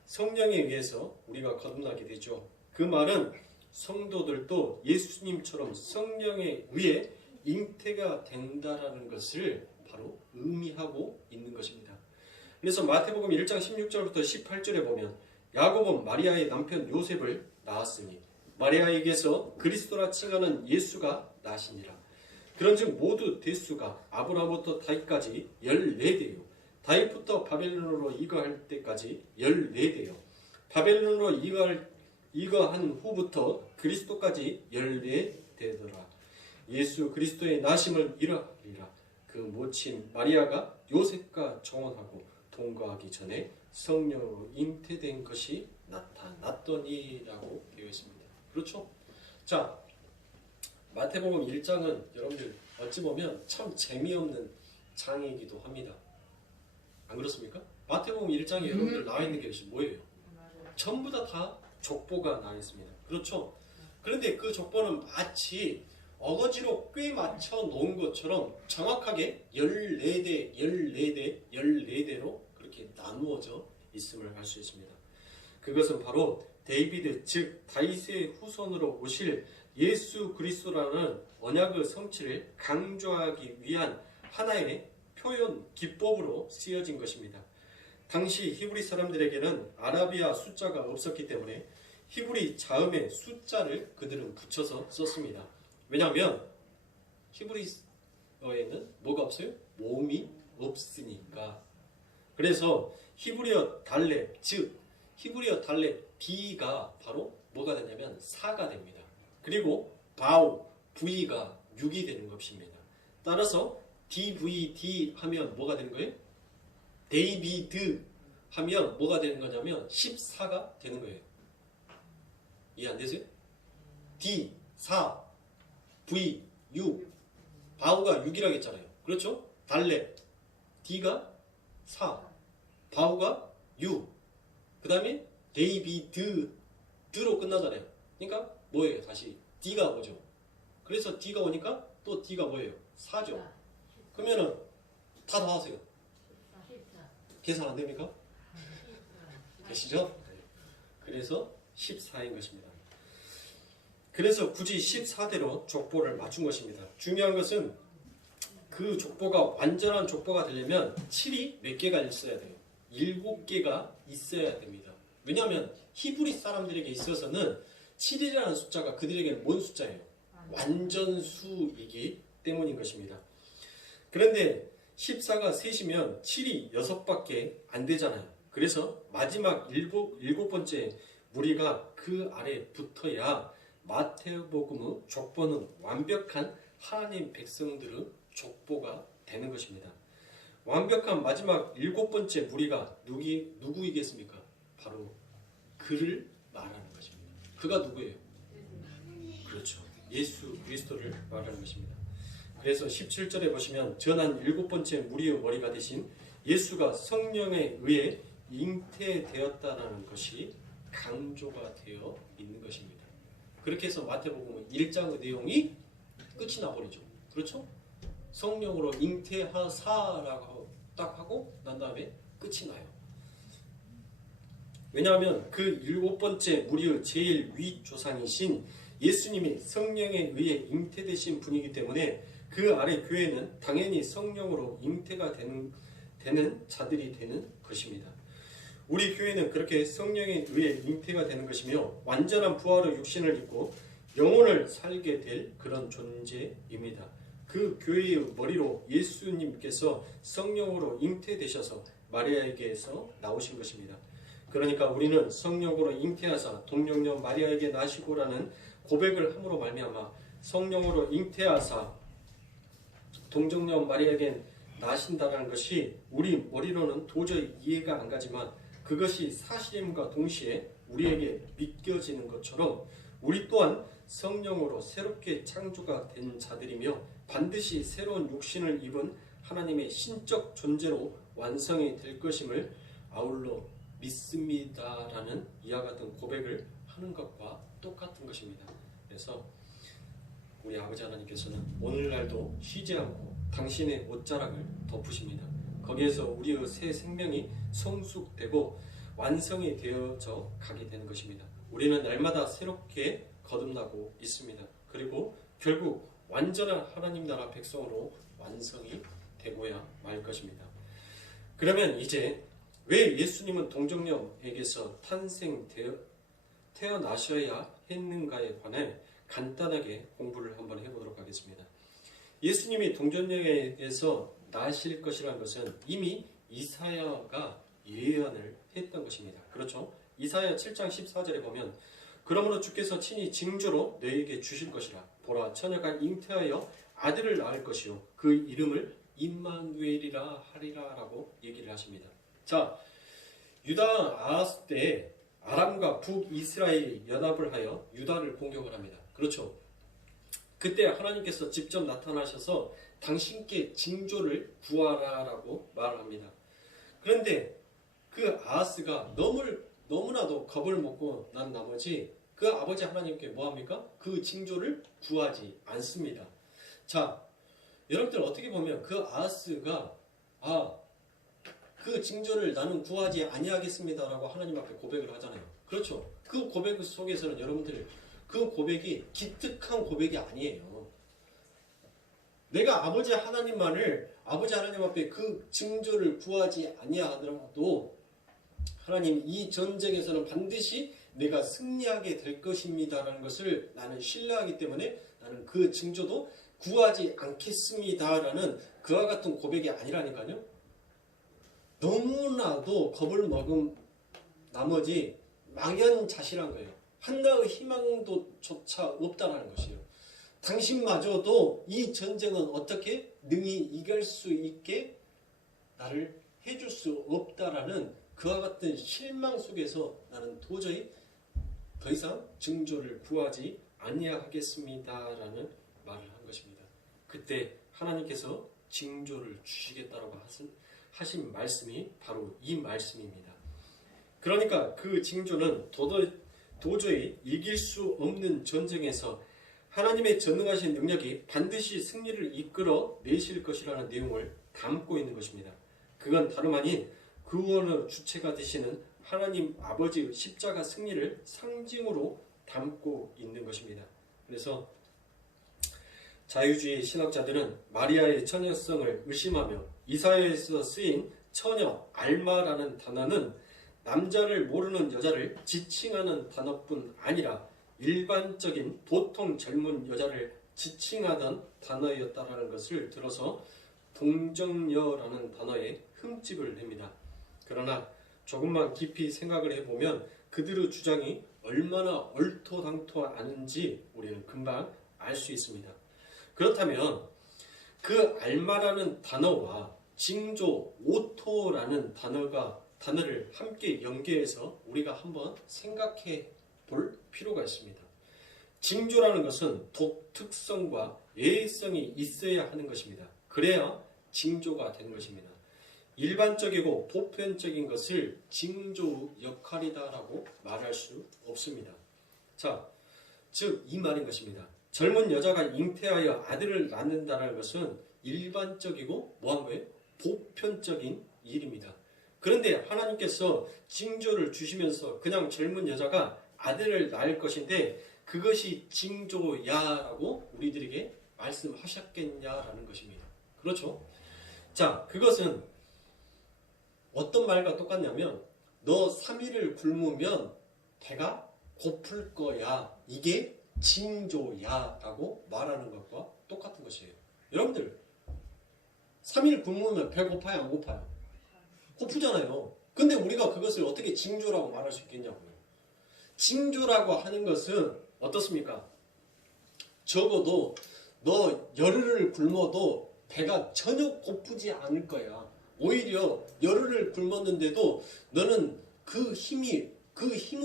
성령에 의해서 우리가 거듭나게 되죠. 그 말은 성도들도 예수님처럼 성령에 의해 잉태가 된다라는 것을 바로 의미하고 있는 것입니다. 그래서 마태복음 1장 16절부터 18절에 보면 야곱은 마리아의 남편 요셉을 낳았으니 마리아에게서 그리스도라 칭하는 예수가 나시니라. 그런즉 모두 대수가 아브라함부터 다윗까지 14대요. 다윗부터 바벨론으로 이거할 때까지 14대요. 바벨론으로 이거한 후부터 그리스도까지 14대더라. 예수 그리스도의 나심을 이러하리라. 그 모친 마리아가 요셉과 정혼하고 동거하기 전에 성령으로 잉태된 것이 나타났더니라고 되어 있습니다. 그렇죠? 자, 마태복음 1장은 여러분들 어찌 보면 참 재미없는 장이기도 합니다. 안 그렇습니까? 마태복음 1장에 여러분들 나와 있는 게 뭐예요? 전부 다 족보가 나와 있습니다. 그렇죠? 그런데 그 족보는 마치 어거지로 꽤 맞춰 놓은 것처럼 정확하게 14대, 14대, 14대로 그렇게 나누어져 있음을 알 수 있습니다. 그것은 바로 데이비드 즉 다윗의 후손으로 오실 예수 그리스도라는 언약의 성취를 강조하기 위한 하나의 표현 기법으로 쓰여진 것입니다. 당시 히브리 사람들에게는 아라비아 숫자가 없었기 때문에 히브리 자음의 숫자를 그들은 붙여서 썼습니다. 왜냐하면 히브리어에는 뭐가 없어요? 모음이 없으니까. 그래서 히브리어 달렙 즉 히브리어 달렙 B가 바로 뭐가 되냐면 4가 됩니다. 그리고 바우 V가 6이 되는 것입니다. 따라서 DVD 하면 뭐가 되는 거예요? 데이비드 하면 뭐가 되는 거냐면 14가 되는 거예요. 이해 안 되세요? D 4 V 6 바우가 6이라고 했잖아요. 그렇죠? 달렙 D가 4 바우가 6 그 다음에 데이비드로 끝나잖아요. 그러니까 뭐예요? 다시 D가 오죠. 그래서 D가 오니까 또 D가 뭐예요? 4죠. 그러면은 다 더하세요. 계산 안 됩니까? 되시죠? 그래서 14인 것입니다. 그래서 굳이 14대로 족보를 맞춘 것입니다. 중요한 것은 그 족보가 완전한 족보가 되려면 7이 몇 개가 있어야 돼요? 7개가 있어야 됩니다. 왜냐하면 히브리 사람들에게 있어서는 7이라는 숫자가 그들에게는 뭔 숫자예요? 완전수이기 때문인 것입니다. 그런데 14가 셋이면 7이 6밖에 안 되잖아요. 그래서 마지막 일곱 번째 무리가 그 아래 붙어야 마태복음의 족보는 완벽한 하나님 백성들의 족보가 되는 것입니다. 완벽한 마지막 7번째 무리가 누구이겠습니까? 바로 그를 말하는 것입니다. 그가 누구예요? 그렇죠. 예수 그리스도를 말하는 것입니다. 그래서 17절에 보시면 전한 7번째 무리의 머리가 되신 예수가 성령에 의해 잉태되었다는 것이 강조가 되어 있는 것입니다. 그렇게 해서 마태복음은 1장의 내용이 끝이 나버리죠. 그렇죠? 성령으로 잉태하사라고 딱 하고 난 다음에 끝이 나요. 왜냐하면 그 7번째 무리의 제일 위 조상이신 예수님이 성령에 의해 잉태되신 분이기 때문에 그 아래 교회는 당연히 성령으로 잉태가 되는 자들이 되는 것입니다. 우리 교회는 그렇게 성령에 의해 잉태가 되는 것이며 완전한 부활의 육신을 입고 영혼을 살게 될 그런 존재입니다. 그 교회의 머리로 예수님께서 성령으로 잉태되셔서 마리아에게서 나오신 것입니다. 그러니까 우리는 성령으로 잉태하사 동정녀 마리아에게 나시고라는 고백을 함으로 말미암아 성령으로 잉태하사 동정녀 마리아에게 나신다는 것이 우리 머리로는 도저히 이해가 안 가지만 그것이 사실임과 동시에 우리에게 믿겨지는 것처럼 우리 또한 성령으로 새롭게 창조가 된 자들이며 반드시 새로운 육신을 입은 하나님의 신적 존재로 완성이 될 것임을 아울러 믿습니다라는 이와 같은 고백을 하는 것과 똑같은 것입니다. 그래서 우리 아버지 하나님께서는 오늘날도 쉬지 않고 당신의 옷자락을 덮으십니다. 거기에서 우리의 새 생명이 성숙되고 완성이 되어져 가게 되는 것입니다. 우리는 날마다 새롭게 거듭나고 있습니다. 그리고 결국 완전한 하나님 나라 백성으로 완성이 되고야 말 것입니다. 그러면 이제 왜 예수님은 동정녀에게서 태어나셔야 했는가에 관해 간단하게 공부를 한번 해보도록 하겠습니다. 예수님이 동정녀에게서 나실 것이라는 것은 이미 이사야가 예언을 했던 것입니다. 그렇죠? 이사야 7장 14절에 보면 그러므로 주께서 친히 징조로 너희에게 주실 것이라. 보라, 처녀가 잉태하여 아들을 낳을 것이요 그 이름을 임마누엘이라 하리라 라고 얘기를 하십니다. 자, 유다 아하스 때 아람과 북이스라엘이 연합을 하여 유다를 공격을 합니다. 그렇죠? 그때 하나님께서 직접 나타나셔서 당신께 징조를 구하라라고 말을 합니다. 그런데 그 아하스가 너무나도 겁을 먹고 난 나머지 그 아버지 하나님께 뭐합니까? 그 징조를 구하지 않습니다. 자, 여러분들 어떻게 보면 그 아하스가 그 징조를 나는 구하지 아니하겠습니다라고 하나님 앞에 고백을 하잖아요. 그렇죠? 그 고백 속에서는 여러분들 그 고백이 기특한 고백이 아니에요. 내가 아버지 하나님 앞에 그 징조를 구하지 아니하더라도 하나님 이 전쟁에서는 반드시 내가 승리하게 될 것입니다라는 것을 나는 신뢰하기 때문에 나는 그 징조도 구하지 않겠습니다라는 그와 같은 고백이 아니라니까요. 너무나도 겁을 먹은 나머지 막연자실한 거예요. 한나의 희망도조차 없다는 것이에요. 당신마저도 이 전쟁은 어떻게 능히 이길 수 있게 나를 해줄 수 없다라는 그와 같은 실망 속에서 나는 도저히 더 이상 징조를 구하지 아니하겠습니다라는 말을 한 것입니다. 그때 하나님께서 징조를 주시겠다라고 하신 말씀이 바로 이 말씀입니다. 그러니까 그 징조는 도저히 이길 수 없는 전쟁에서 하나님의 전능하신 능력이 반드시 승리를 이끌어 내실 것이라는 내용을 담고 있는 것입니다. 그건 다름 아닌 구원의 주체가 되시는 하나님 아버지의 십자가 승리를 상징으로 담고 있는 것입니다. 그래서 자유주의 신학자들은 마리아의 처녀성을 의심하며 이사야에서 쓰인 처녀, 알마라는 단어는 남자를 모르는 여자를 지칭하는 단어뿐 아니라 일반적인 보통 젊은 여자를 지칭하던 단어였다라는 것을 들어서 동정녀라는 단어에 흠집을 냅니다. 그러나 조금만 깊이 생각을 해보면 그들의 주장이 얼마나 얼토당토하는지 우리는 금방 알 수 있습니다. 그렇다면 그 알마라는 단어와 징조, 오토라는 단어를 함께 연계해서 우리가 한번 생각해 볼 필요가 있습니다. 징조라는 것은 독특성과 예의성이 있어야 하는 것입니다. 그래야 징조가 되는 것입니다. 일반적이고 보편적인 것을 징조 역할이다라고 말할 수 없습니다. 자, 즉 이 말인 것입니다. 젊은 여자가 잉태하여 아들을 낳는다는 것은 일반적이고 뭐한 거예요? 보편적인 일입니다. 그런데 하나님께서 징조를 주시면서 그냥 젊은 여자가 아들을 낳을 것인데 그것이 징조야라고 우리들에게 말씀하셨겠냐라는 것입니다. 그렇죠? 자, 그것은 어떤 말과 똑같냐면 너 3일을 굶으면 배가 고플 거야. 이게 징조야 라고 말하는 것과 똑같은 것이에요. 여러분들 3일 굶으면 배 고파요? 안 고파요? 고프잖아요. 근데 우리가 그것을 어떻게 징조라고 말할 수 있겠냐고요. 징조라고 하는 것은 어떻습니까? 적어도 너 열흘을 굶어도 배가 전혀 고프지 않을 거야. 오히려 열흘을 굶었는데도 너는 그 힘의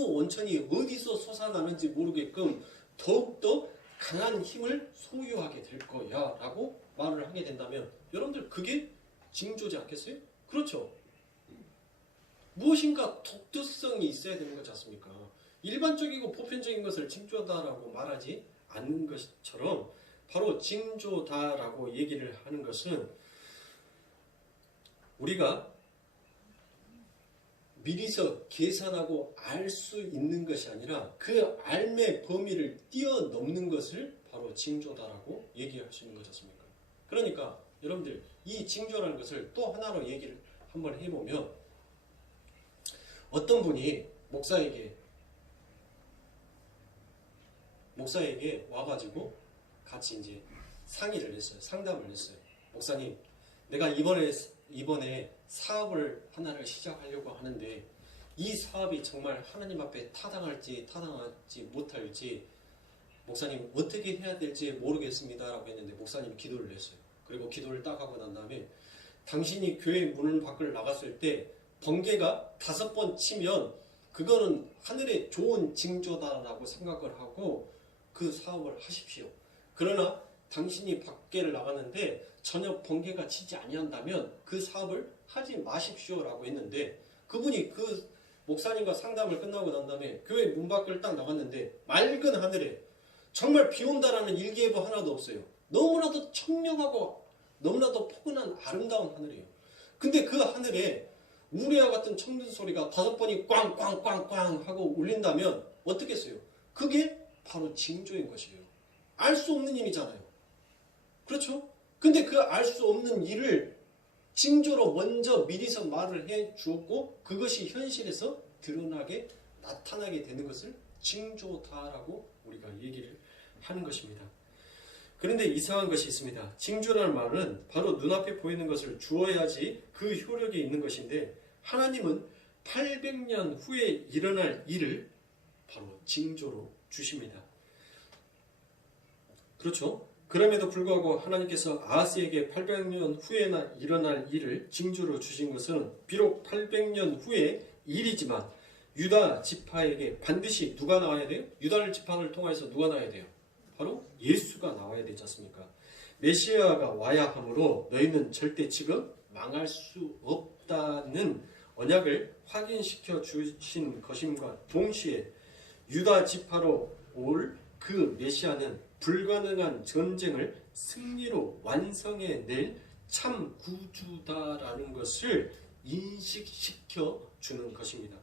원천이 어디서 솟아나는지 모르게끔 더욱더 강한 힘을 소유하게 될 거야 라고 말을 하게 된다면 여러분들 그게 징조지 않겠어요? 그렇죠? 무엇인가 독특성이 있어야 되는 거지 않습니까? 일반적이고 보편적인 것을 징조다라고 말하지 않는 것처럼 바로 징조다라고 얘기를 하는 것은 우리가 미리서 계산하고 알 수 있는 것이 아니라 그 알의 범위를 뛰어넘는 것을 바로 징조다라고 얘기할 수 있는 거지 않습니까? 그러니까 여러분들 이 징조라는 것을 또 하나로 얘기를 한번 해보면 어떤 분이 목사에게 와가지고 같이 이제 상의를 했어요. 상담을 했어요. 목사님, 내가 이번에 사업을 하나를 시작하려고 하는데 이 사업이 정말 하나님 앞에 타당할지 못할지 목사님 어떻게 해야 될지 모르겠습니다 라고 했는데 목사님이 기도를 했어요. 그리고 기도를 딱 하고 난 다음에 당신이 교회 문 밖을 나갔을 때 번개가 5번 치면 그거는 하늘의 좋은 징조다라고 생각을 하고 그 사업을 하십시오. 그러나 당신이 밖에 나갔는데 전혀 번개가 치지 아니한다면 그 사업을 하지 마십시오라고 했는데 그분이 그 목사님과 상담을 끝나고 난 다음에 교회 문 밖을 딱 나갔는데 맑은 하늘에 정말 비 온다라는 일기예보 하나도 없어요. 너무나도 청명하고 너무나도 포근한 아름다운 하늘이에요. 근데 그 하늘에 우레와 같은 청든 소리가 5번이 꽝꽝꽝꽝 하고 울린다면 어떻겠어요? 그게 바로 징조인 것이에요. 알 수 없는 힘이잖아요. 그렇죠? 근데 그 알 수 없는 일을 징조로 먼저 미리서 말을 해 주었고 그것이 현실에서 나타나게 되는 것을 징조다라고 우리가 얘기를 하는 것입니다. 그런데 이상한 것이 있습니다. 징조라는 말은 바로 눈앞에 보이는 것을 주어야지 그 효력이 있는 것인데 하나님은 800년 후에 일어날 일을 바로 징조로 주십니다. 그렇죠? 그럼에도 불구하고 하나님께서 아하스에게 800년 후에나 일어날 일을 징조로 주신 것은 비록 800년 후의 일이지만 유다 지파에게 반드시 누가 나와야 돼요? 유다 지파를 통해서 누가 나와야 돼요? 바로 예수가 나와야 되지 않습니까? 메시아가 와야 하므로 너희는 절대 지금 망할 수 없다는 언약을 확인시켜 주신 것임과 동시에 유다 지파로 올 그 메시아는 불가능한 전쟁을 승리로 완성해낼 참 구주다라는 것을 인식시켜 주는 것입니다.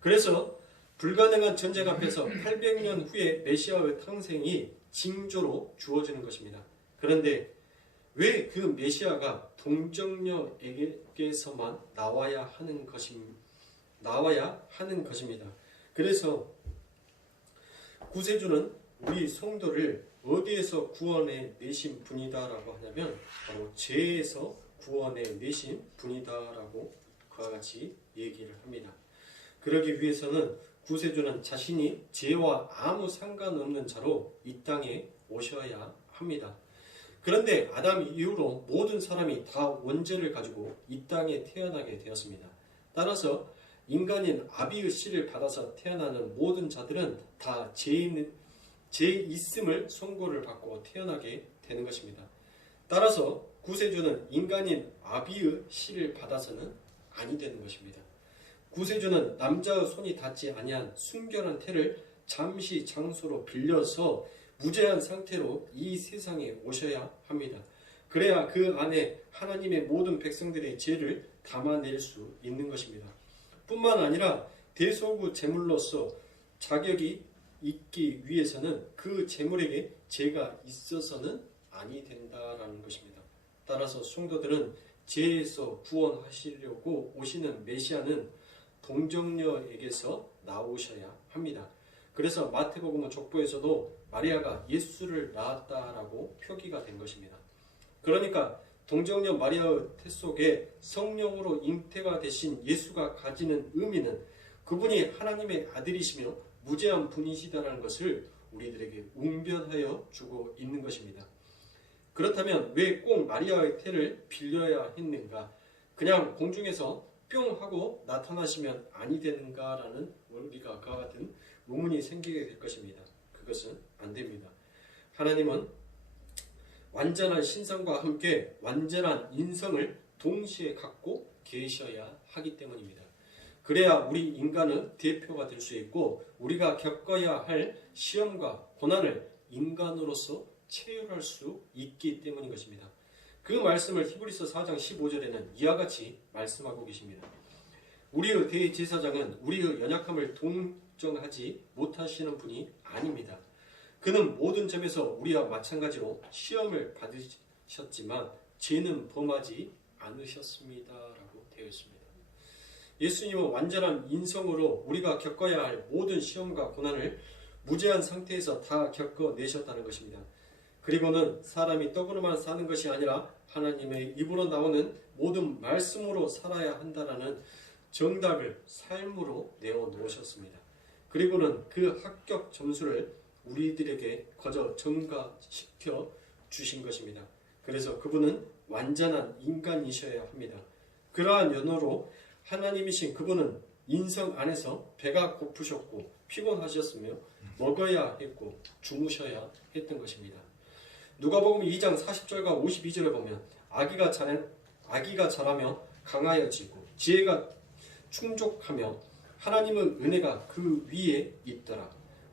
그래서 불가능한 전쟁 앞에서 800년 후에 메시아의 탄생이 징조로 주어지는 것입니다. 그런데 왜 그 메시아가 동정녀에게서만 나와야 하는 것입니다. 그래서 구세주는 우리 성도를 어디에서 구원해 내신 분이다라고 하냐면 바로 죄에서 구원해 내신 분이다라고 그와 같이 얘기를 합니다. 그러기 위해서는 구세주는 자신이 죄와 아무 상관없는 자로 이 땅에 오셔야 합니다. 그런데 아담 이후로 모든 사람이 다 원죄를 가지고 이 땅에 태어나게 되었습니다. 따라서 인간인 아비의 씨를 받아서 태어나는 모든 자들은 다 죄 있음을 선고를 받고 태어나게 되는 것입니다. 따라서 구세주는 인간인 아비의 씨를 받아서는 아니 되는 것입니다. 구세주는 남자의 손이 닿지 아니한 순결한 태를 잠시 장소로 빌려서 무죄한 상태로 이 세상에 오셔야 합니다. 그래야 그 안에 하나님의 모든 백성들의 죄를 담아낼 수 있는 것입니다. 뿐만 아니라 대소구 제물로서 자격이 있기 위해서는 그 제물에게 죄가 있어서는 아니 된다라는 것입니다. 따라서 성도들은 죄에서 구원하시려고 오시는 메시아는 동정녀에게서 나오셔야 합니다. 그래서 마태복음 족보에서도 마리아가 예수를 낳았다라고 표기가 된 것입니다. 그러니까 동정녀 마리아의 태 속에 성령으로 잉태가 되신 예수가 가지는 의미는 그분이 하나님의 아들이시며 무죄한 분이시다라는 것을 우리들에게 웅변하여 주고 있는 것입니다. 그렇다면 왜 꼭 마리아의 태를 빌려야 했는가? 그냥 공중에서 뿅 하고 나타나시면 아니 되는가라는 우리가 그와 같은 의문이 생기게 될 것입니다. 그것은 안 됩니다. 하나님은 완전한 신성과 함께 완전한 인성을 동시에 갖고 계셔야 하기 때문입니다. 그래야 우리 인간은 대표가 될 수 있고 우리가 겪어야 할 시험과 고난을 인간으로서 체휼할 수 있기 때문인 것입니다. 그 말씀을 히브리서 4장 15절에는 이와 같이 말씀하고 계십니다. 우리의 대제사장은 우리의 연약함을 동정하지 못하시는 분이 아닙니다. 그는 모든 점에서 우리와 마찬가지로 시험을 받으셨지만 죄는 범하지 않으셨습니다. 라고 되어 있습니다. 예수님은 완전한 인성으로 우리가 겪어야 할 모든 시험과 고난을 무죄한 상태에서 다 겪어내셨다는 것입니다. 그리고는 사람이 떡으로만 사는 것이 아니라 하나님의 입으로 나오는 모든 말씀으로 살아야 한다는 정답을 삶으로 내어놓으셨습니다. 그리고는 그 합격 점수를 우리들에게 거저 증가시켜 주신 것입니다. 그래서 그분은 완전한 인간이셔야 합니다. 그러한 연호로 하나님이신 그분은 인성 안에서 배가 고프셨고 피곤하셨으며 먹어야 했고 주무셔야 했던 것입니다. 누가복음 2장 40절과 52절을 보면 아기가 자라며 강하여지고 지혜가 충족하며 하나님의 은혜가 그 위에 있더라.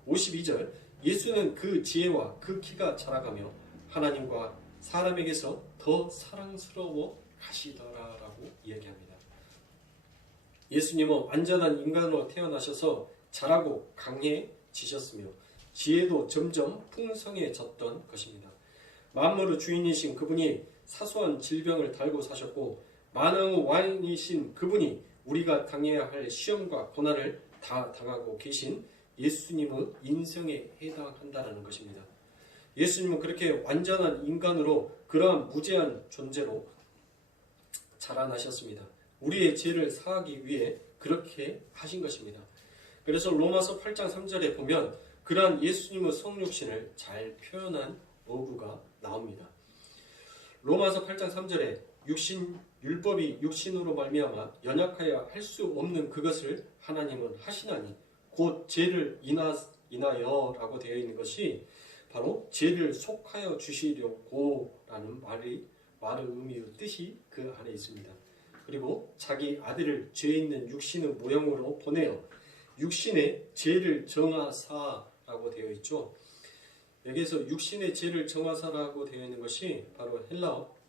52절 예수는 그 지혜와 그 키가 자라가며 하나님과 사람에게서 더 사랑스러워 가시더라라고 이야기합니다. 예수님은 완전한 인간으로 태어나셔서 자라고 강해지셨으며 지혜도 점점 풍성해졌던 것입니다. 만물의 주인이신 그분이 사소한 질병을 달고 사셨고 만왕의 왕이신 그분이 우리가 당해야 할 시험과 고난을 다 당하고 계신 예수님의 인성에 해당한다는 것입니다. 예수님은 그렇게 완전한 인간으로 그러한 무죄한 존재로 자라나셨습니다. 우리의 죄를 사하기 위해 그렇게 하신 것입니다. 그래서 로마서 8장 3절에 보면 그러한 예수님의 성육신을 잘 표현한 어구가 나옵니다. 로마서 8장 3절에 율법이 육신으로 말미암아 연약하여 할 수 없는 그것을 하나님은 하시나니 곧 죄를 인하여라고 되어 있는 것이 바로 죄를 속하여 주시려고라는 말의 의미의 뜻이 그 안에 있습니다. 그리고 자기 아들을 죄 있는 육신의 모형으로 보내어 육신의 죄를 정하사라고 되어 있죠. 여기에서 육신의 죄를 정하사라고 되어 있는 것이 바로 헬라어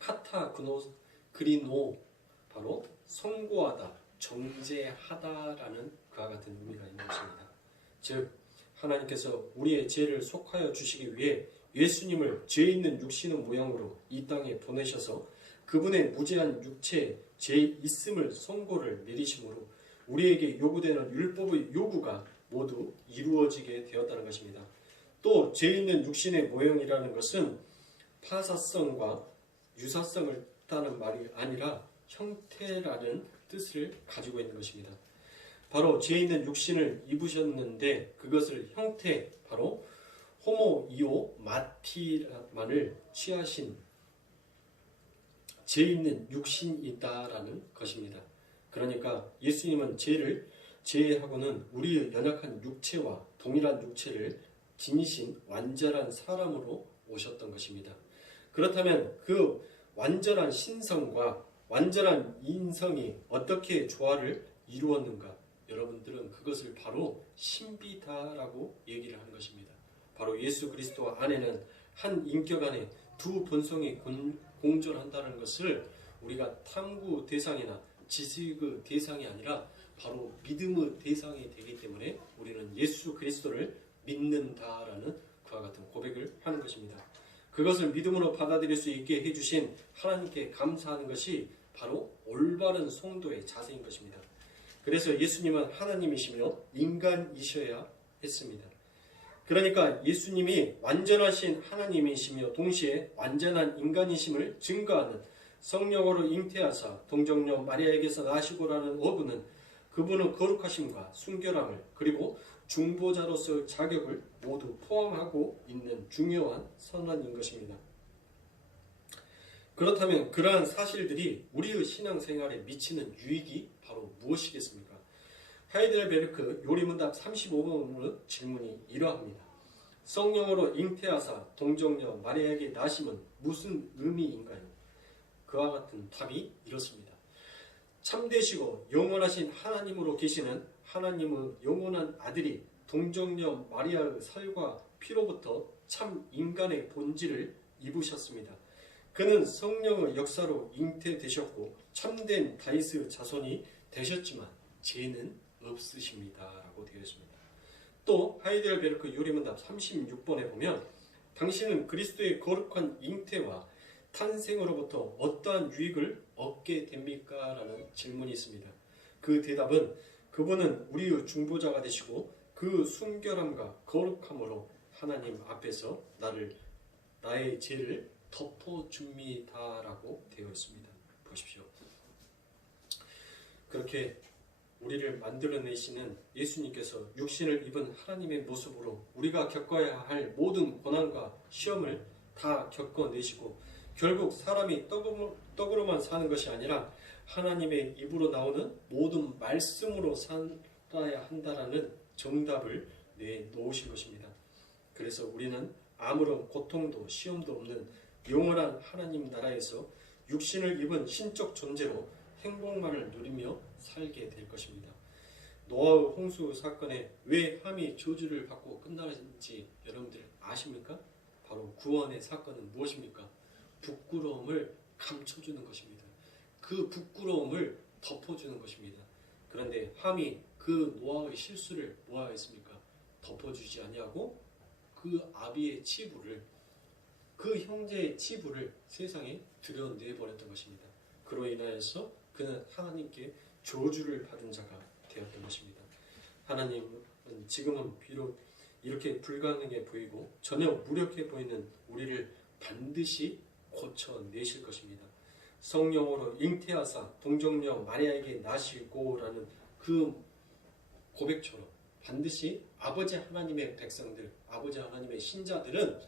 카타그리노 바로 선고하다, 정죄하다라는 그와 같은 의미가 있는 것입니다. 즉 하나님께서 우리의 죄를 속하여 주시기 위해 예수님을 죄 있는 육신의 모양으로 이 땅에 보내셔서 그분의 무죄한 육체에 죄 있음을 선고를 내리심으로 우리에게 요구되는 율법의 요구가 모두 이루어지게 되었다는 것입니다. 또 죄 있는 육신의 모형이라는 것은 파사성과 유사성을 뜻하는 말이 아니라 형태라는 뜻을 가지고 있는 것입니다. 바로 죄 있는 육신을 입으셨는데 그것을 형태 바로 호모이오 마티만을 취하신 죄 있는 육신이다라는 것입니다. 그러니까 예수님은 죄를 제외하고는 우리의 연약한 육체와 동일한 육체를 지니신 완전한 사람으로 오셨던 것입니다. 그렇다면 그 완전한 신성과 완전한 인성이 어떻게 조화를 이루었는가? 여러분들은 그것을 바로 신비다라고 얘기를 하는 것입니다. 바로 예수 그리스도 안에는 한 인격 안에 두 본성이 공존한다는 것을 우리가 탐구 대상이나 지식의 대상이 아니라 바로 믿음의 대상이 되기 때문에 우리는 예수 그리스도를 믿는다라는 그와 같은 고백을 하는 것입니다. 그것을 믿음으로 받아들일 수 있게 해주신 하나님께 감사하는 것이 바로 올바른 성도의 자세인 것입니다. 그래서 예수님은 하나님이시며 인간이셔야 했습니다. 그러니까 예수님이 완전하신 하나님이시며 동시에 완전한 인간이심을 증거하는 성령으로 잉태하사 동정녀 마리아에게서 나시고라는 어부는 그분의 거룩하심과 순결함을 그리고 중보자로서의 자격을 모두 포함하고 있는 중요한 선언인 것입니다. 그렇다면 그러한 사실들이 우리의 신앙생활에 미치는 유익이 바로 무엇이겠습니까? 하이델베르크 요리문답 35번의 질문이 이러합니다. 성령으로 잉태하사 동정녀 마리아에게 나심은 무슨 의미인가요? 그와 같은 답이 이렇습니다. 참되시고 영원하신 하나님으로 계시는 하나님의 영원한 아들이 동정녀 마리아의 살과 피로부터 참 인간의 본질을 입으셨습니다. 그는 성령의 역사로 잉태되셨고 참된 다윗의 자손이 되셨지만 죄는 없으십니다 라고 되어 있습니다. 또 하이델베르크 요리문답 36번에 보면 당신은 그리스도의 거룩한 잉태와 탄생으로부터 어떠한 유익을 얻게 됩니까? 라는 질문이 있습니다. 그 대답은 그분은 우리의 중보자가 되시고 그 순결함과 거룩함으로 하나님 앞에서 나의 죄를 덮어줍니다 라고 되어 있습니다. 보십시오. 그렇게 우리를 만들어내시는 예수님께서 육신을 입은 하나님의 모습으로 우리가 겪어야 할 모든 고난과 시험을 다 겪어내시고 결국 사람이 떡으로만 사는 것이 아니라 하나님의 입으로 나오는 모든 말씀으로 살아야 한다라는 정답을 내놓으신 것입니다. 그래서 우리는 아무런 고통도 시험도 없는 영원한 하나님 나라에서 육신을 입은 신적 존재로 행복만을 누리며 살게 될 것입니다. 노아의 홍수 사건에 왜 함이 저주를 받고 끝나는지 여러분들 아십니까? 바로 구원의 사건은 무엇입니까? 부끄러움을 감춰주는 것입니다. 그 부끄러움을 덮어주는 것입니다. 그런데 함이 그 노아의 실수를 뭐하였습니까? 덮어주지 아니하고 그 아비의 치부를, 그 형제의 치부를 세상에 드러내버렸던 것입니다. 그로 인하여서 그는 하나님께 저주를 받은 자가 되었던 것입니다. 하나님은 지금은 비록 이렇게 불가능해 보이고 전혀 무력해 보이는 우리를 반드시 고쳐내실 것입니다. 성령으로 잉태하사 동정녀 마리아에게 나시고라는 그 고백처럼 반드시 아버지 하나님의 백성들, 아버지 하나님의 신자들은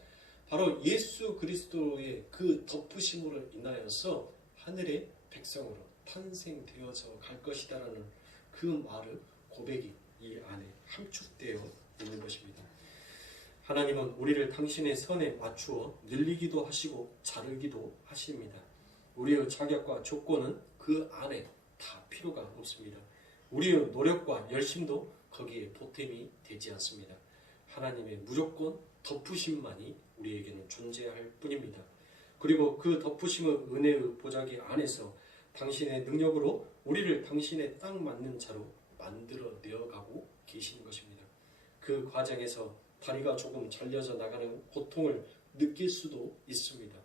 바로 예수 그리스도의 그 덮으심으로 인하여서 하늘의 백성으로 탄생되어서 갈 것이다라는 그 말의 고백이 이 안에 함축되어 있는 것입니다. 하나님은 우리를 당신의 선에 맞추어 늘리기도 하시고 자르기도 하십니다. 우리의 자격과 조건은 그 안에 다 필요가 없습니다. 우리의 노력과 열심도 거기에 보탬이 되지 않습니다. 하나님의 무조건 덮으심만이 우리에게는 존재할 뿐입니다. 그리고 그 덮으심의 은혜의 보자기 안에서 당신의 능력으로 우리를 당신의 딱 맞는 자로 만들어 내어가고 계시는 것입니다. 그 과정에서 다리가 조금 잘려져 나가는 고통을 느낄 수도 있습니다.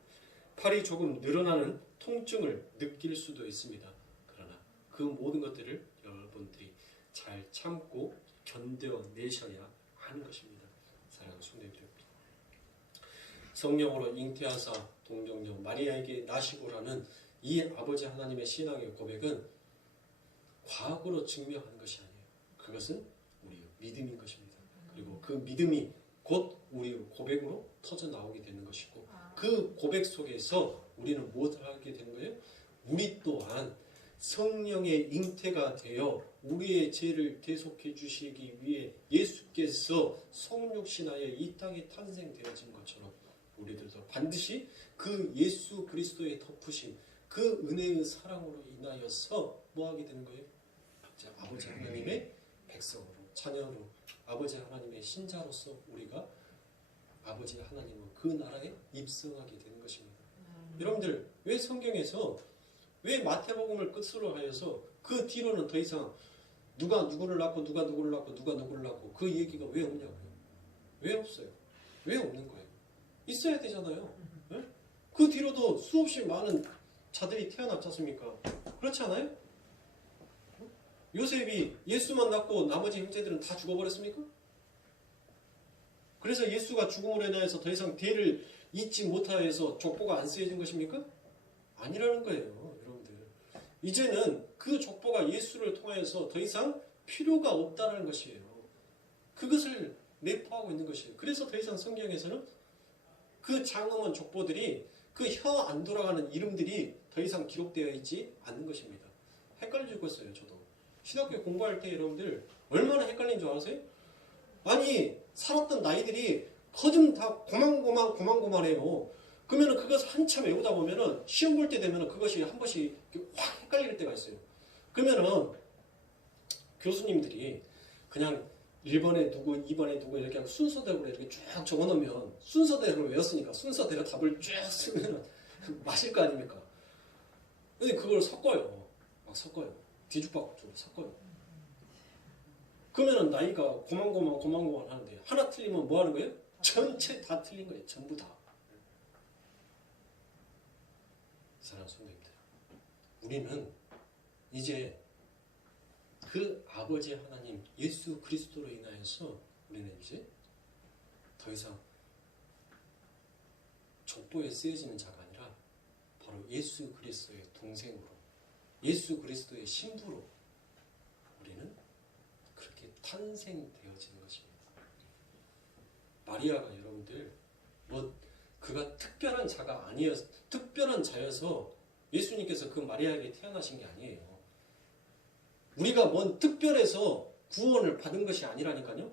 팔이 조금 늘어나는 통증을 느낄 수도 있습니다. 그러나 그 모든 것들을 여러분들이 잘 참고 견뎌내셔야 하는 것입니다. 사랑하는 성도님들, 성령으로 잉태하사 동정녀 마리아에게 나시고라는 이 아버지 하나님의 신앙의 고백은 과거로 증명하는 것이 아니에요. 그것은 우리의 믿음인 것입니다. 그리고 그 믿음이 곧 우리의 고백으로 터져 나오게 되는 것이고 그 고백 속에서 우리는 무엇을 하게 되는 거예요? 우리 또한 성령의 잉태가 되어 우리의 죄를 대속해 주시기 위해 예수께서 성육신하여 이 땅에 탄생되어진 것처럼 우리들도 반드시 그 예수 그리스도의 덮으심, 그 은혜의 사랑으로 인하여서 뭐하게 되는 거예요? 아버지 하나님의 백성으로, 자녀로, 아버지 하나님의 신자로서 우리가 아버지 하나님은 그 나라에 입성하게 되는 것입니다. 여러분들, 왜 성경에서 왜 마태복음을 끝으로 하여서 그 뒤로는 더 이상 누가 누구를 낳고 누가 누구를 낳고 누가 누구를 낳고 그 얘기가 왜 없냐고요? 왜 없어요? 왜 없는 거예요? 있어야 되잖아요. 네? 그 뒤로도 수없이 많은 자들이 태어났지 않습니까? 그렇지 않아요? 요셉이 예수만 낳고 나머지 형제들은 다 죽어버렸습니까? 그래서 예수가 죽음으로 인하여서 더 이상 대를 잇지 못하여서 족보가 안 쓰여진 것입니까? 아니라는 거예요, 여러분들. 이제는 그 족보가 예수를 통하여서 더 이상 필요가 없다는 것이에요. 그것을 내포하고 있는 것이에요. 그래서 더 이상 성경에서는 그 장엄한 족보들이 그 혀 안 돌아가는 이름들이 더 이상 기록되어 있지 않는 것입니다. 헷갈려 죽었어요, 저도. 신학교 공부할 때 여러분들 얼마나 헷갈린 줄 아세요? 아니, 살았던 나이들이 거좀 다 고만고만해요. 그러면 그것을 한참 외우다 보면은 시험 볼 때 되면은 그것이 한 번씩 확 헷갈릴 때가 있어요. 그러면은 교수님들이 그냥 1번에 누구, 2번에 누구 이렇게 순서대로 이렇게 쭉 적어놓으면 순서대로 외웠으니까 순서대로 답을 쭉 쓰면 맞을 거 아닙니까? 근데 그걸 섞어요. 막 섞어요. 뒤죽박죽으로 섞어요. 그러면은 나이가 고만고만 하는데 하나 틀리면 뭐 하는 거예요? 전체 다 틀린 거예요. 전부 다. 사랑하는 성도님들, 우리는 이제 그 아버지 하나님 예수 그리스도로 인하여서 우리는 이제 더 이상 족보에 쓰여지는 자가 아니라 바로 예수 그리스도의 동생으로, 예수 그리스도의 신부로 우리는 그렇게 탄생되어지는 것입니다. 마리아가 여러분들 그가 특별한 자여서 예수님께서 그 마리아에게 태어나신 게 아니에요. 우리가 뭔 특별해서 구원을 받은 것이 아니라니까요.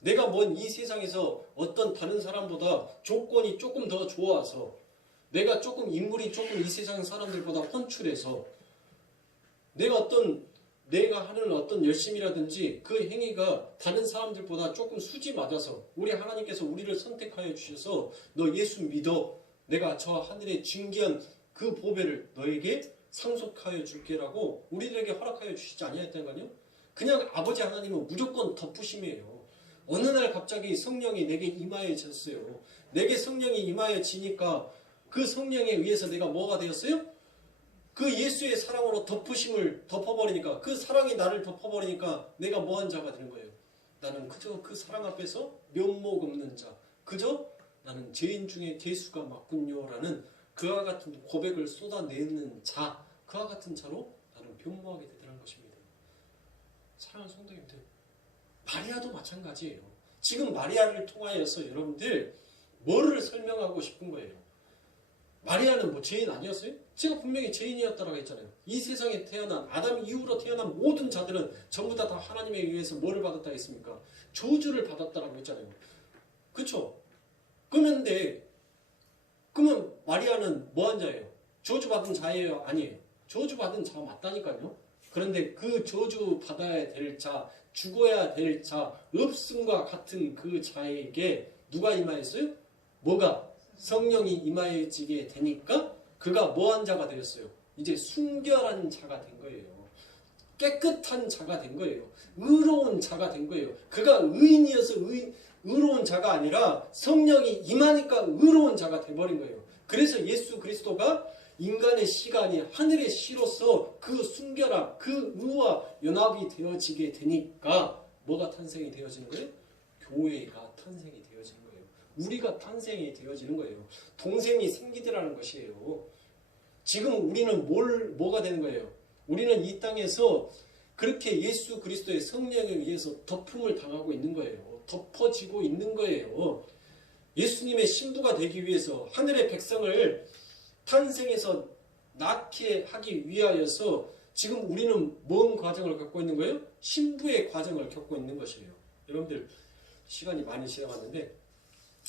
내가 뭔 이 세상에서 어떤 다른 사람보다 조건이 조금 더 좋아서, 내가 인물이 조금 이 세상 사람들보다 헌출해서, 내가 하는 어떤 열심이라든지 그 행위가 다른 사람들보다 조금 수지 맞아서 우리 하나님께서 우리를 선택하여 주셔서 너 예수 믿어, 내가 저 하늘의 진귀한 그 보배를 너에게 상속하여 줄게라고 우리들에게 허락하여 주시지 아니하였다니까요. 그냥 아버지 하나님은 무조건 덮으심이에요. 어느 날 갑자기 성령이 내게 임하여졌어요. 내게 성령이 임하여지니까 그 성령에 의해서 내가 뭐가 되었어요? 그 예수의 사랑으로 덮으심을 덮어버리니까, 그 사랑이 나를 덮어버리니까 내가 뭐한 자가 되는 거예요. 나는 그저 그 사랑 앞에서 면목 없는 자, 그저 나는 죄인 중에 죄수가 맞군요라는 그와 같은 고백을 쏟아내는 자, 그와 같은 자로 나는 변모하게 되더라는 것입니다. 사랑하는 성도님들, 마리아도 마찬가지예요. 지금 마리아를 통하여서 여러분들 뭐를 설명하고 싶은 거예요? 마리아는 뭐 죄인 아니었어요? 제가 분명히 죄인이었다라고 했잖아요. 이 세상에 태어난 아담 이후로 태어난 모든 자들은 전부 다 하나님에 의해서 뭐를 받았다 했습니까? 저주를 받았다라고 했잖아요. 그렇죠? 그러면 마리아는 뭐한 자예요? 저주받은 자예요? 아니에요? 저주받은 자 맞다니까요. 그런데 그 저주받아야 될 자, 죽어야 될 자, 없음과 같은 그 자에게 누가 임하였어요? 뭐가? 성령이 임하여지게 되니까 그가 뭐한 자가 되었어요? 이제 순결한 자가 된 거예요. 깨끗한 자가 된 거예요. 의로운 자가 된 거예요. 그가 의인이어서 의로운 자가 아니라 성령이 임하니까 의로운 자가 돼버린 거예요. 그래서 예수 그리스도가 인간의 시간이 하늘의 시로서 그 순결함, 그 의와 연합이 되어지게 되니까 뭐가 탄생이 되어지는 거예요? 교회가 탄생이 되어지는 거예요. 우리가 탄생이 되어지는 거예요. 동생이 생기더라는 것이에요. 지금 우리는 뭐가 되는 거예요? 우리는 이 땅에서 그렇게 예수 그리스도의 성령에 의해서 덮음을 당하고 있는 거예요. 덮어지고 있는 거예요. 예수님의 신부가 되기 위해서 하늘의 백성을 탄생해서 낳게 하기 위하여서 지금 우리는 뭔 과정을 겪고 있는 거예요? 신부의 과정을 겪고 있는 것이에요. 여러분들 시간이 많이 지나갔는데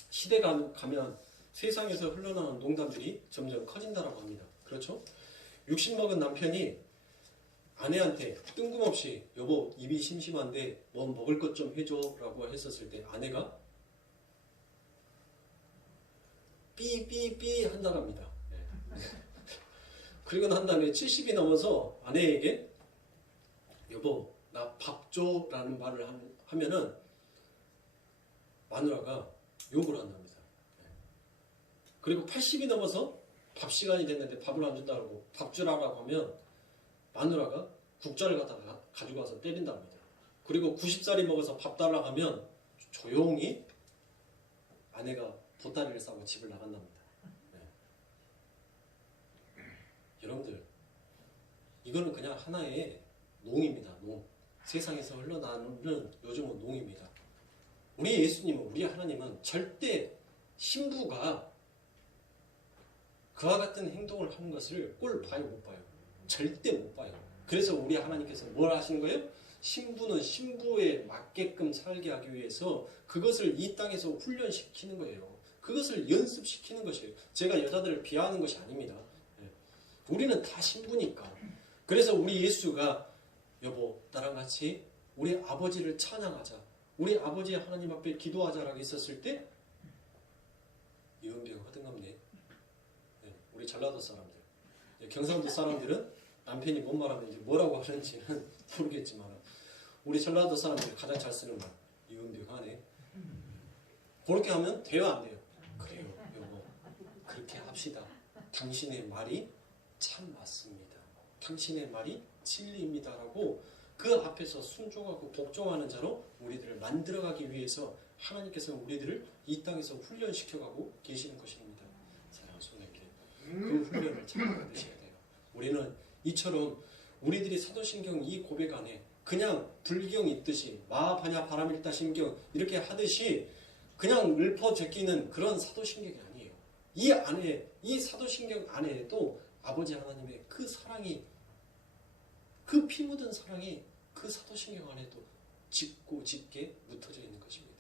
시대가 가면 세상에서 흘러나오는 농담들이 점점 커진다라고 합니다. 그렇죠? 60 먹은 남편이 아내한테 뜬금없이 여보 입이 심심한데 뭐 먹을 것 좀 해줘 라고 했었을 때 아내가 삐삐삐 한다랍니다. 그리고 난 다음에 70이 넘어서 아내에게 여보 나 밥 줘 라는 말을 하면은 마누라가 욕을 한답니다. 그리고 80이 넘어서 밥 시간이 됐는데 밥을 안 준다고 밥 주라고 하면 마누라가 국자를 갖다가 가지고 와서 때린답니다. 그리고 90살이 먹어서 밥 달라고 하면 조용히 아내가 보따리를 싸고 집을 나간답니다. 여러분들 이거는 그냥 하나의 농입니다. 농. 세상에서 흘러나오는 요즘은 농입니다. 우리 예수님은, 우리 하나님은 절대 신부가 그와 같은 행동을 하는 것을 꼴 봐요, 못 봐요? 절대 못 봐요. 그래서 우리 하나님께서 뭘 하시는 거예요? 신부는 신부에 맞게끔 살게 하기 위해서 그것을 이 땅에서 훈련시키는 거예요. 그것을 연습시키는 것이에요. 제가 여자들을 비하하는 것이 아닙니다. 우리는 다 신부니까. 그래서 우리 예수가 여보 나랑 같이 우리 아버지를 찬양하자, 우리 아버지 하나님 앞에 기도하자라고 했었을 때 이은병 허등갑네. 우리 전라도 사람들 경상도 사람들은 남편이 뭔 말하면 이제 뭐라고 하는지는 모르겠지만 우리 전라도 사람들이 가장 잘 쓰는 말 이은벽하네. 그렇게 하면 돼요 안 돼요? 그래요 여보 그렇게 합시다. 당신의 말이 참 맞습니다. 당신의 말이 진리입니다 라고 그 앞에서 순종하고 복종하는 자로 우리들을 만들어가기 위해서 하나님께서 우리들을 이 땅에서 훈련시켜가고 계시는 것입니다. 사랑하는 손님들 그 훈련을 잘 받으셔야 돼요. 우리는 이처럼 우리들이 사도신경 이 고백 안에 그냥 불경 있듯이 마하파냐 바람일다 신경 이렇게 하듯이 그냥 읊어 제끼는 그런 사도신경이 아니에요. 이 안에 이 사도신경 안에도 아버지 하나님의 그 사랑이 그 피 묻은 사랑이 그 사도신경 안에도 짙고 짙게 묻어져 있는 것입니다.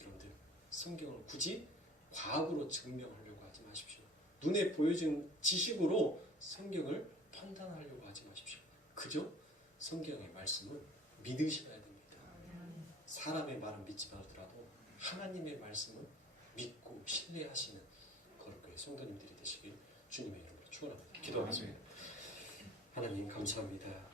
여러분들 성경을 굳이 과학으로 증명하려고 하지 마십시오. 눈에 보여진 지식으로 성경을 판단하려고 하지 마십시오. 그저 성경의 말씀을 믿으셔야 됩니다. 사람의 말은 믿지 말더라도 하나님의 말씀을 믿고 신뢰하시는 거룩교회 성도님들이 되시길 주님의 이름으로 축원합니다. 기도하겠습니다. 하나님 감사합니다.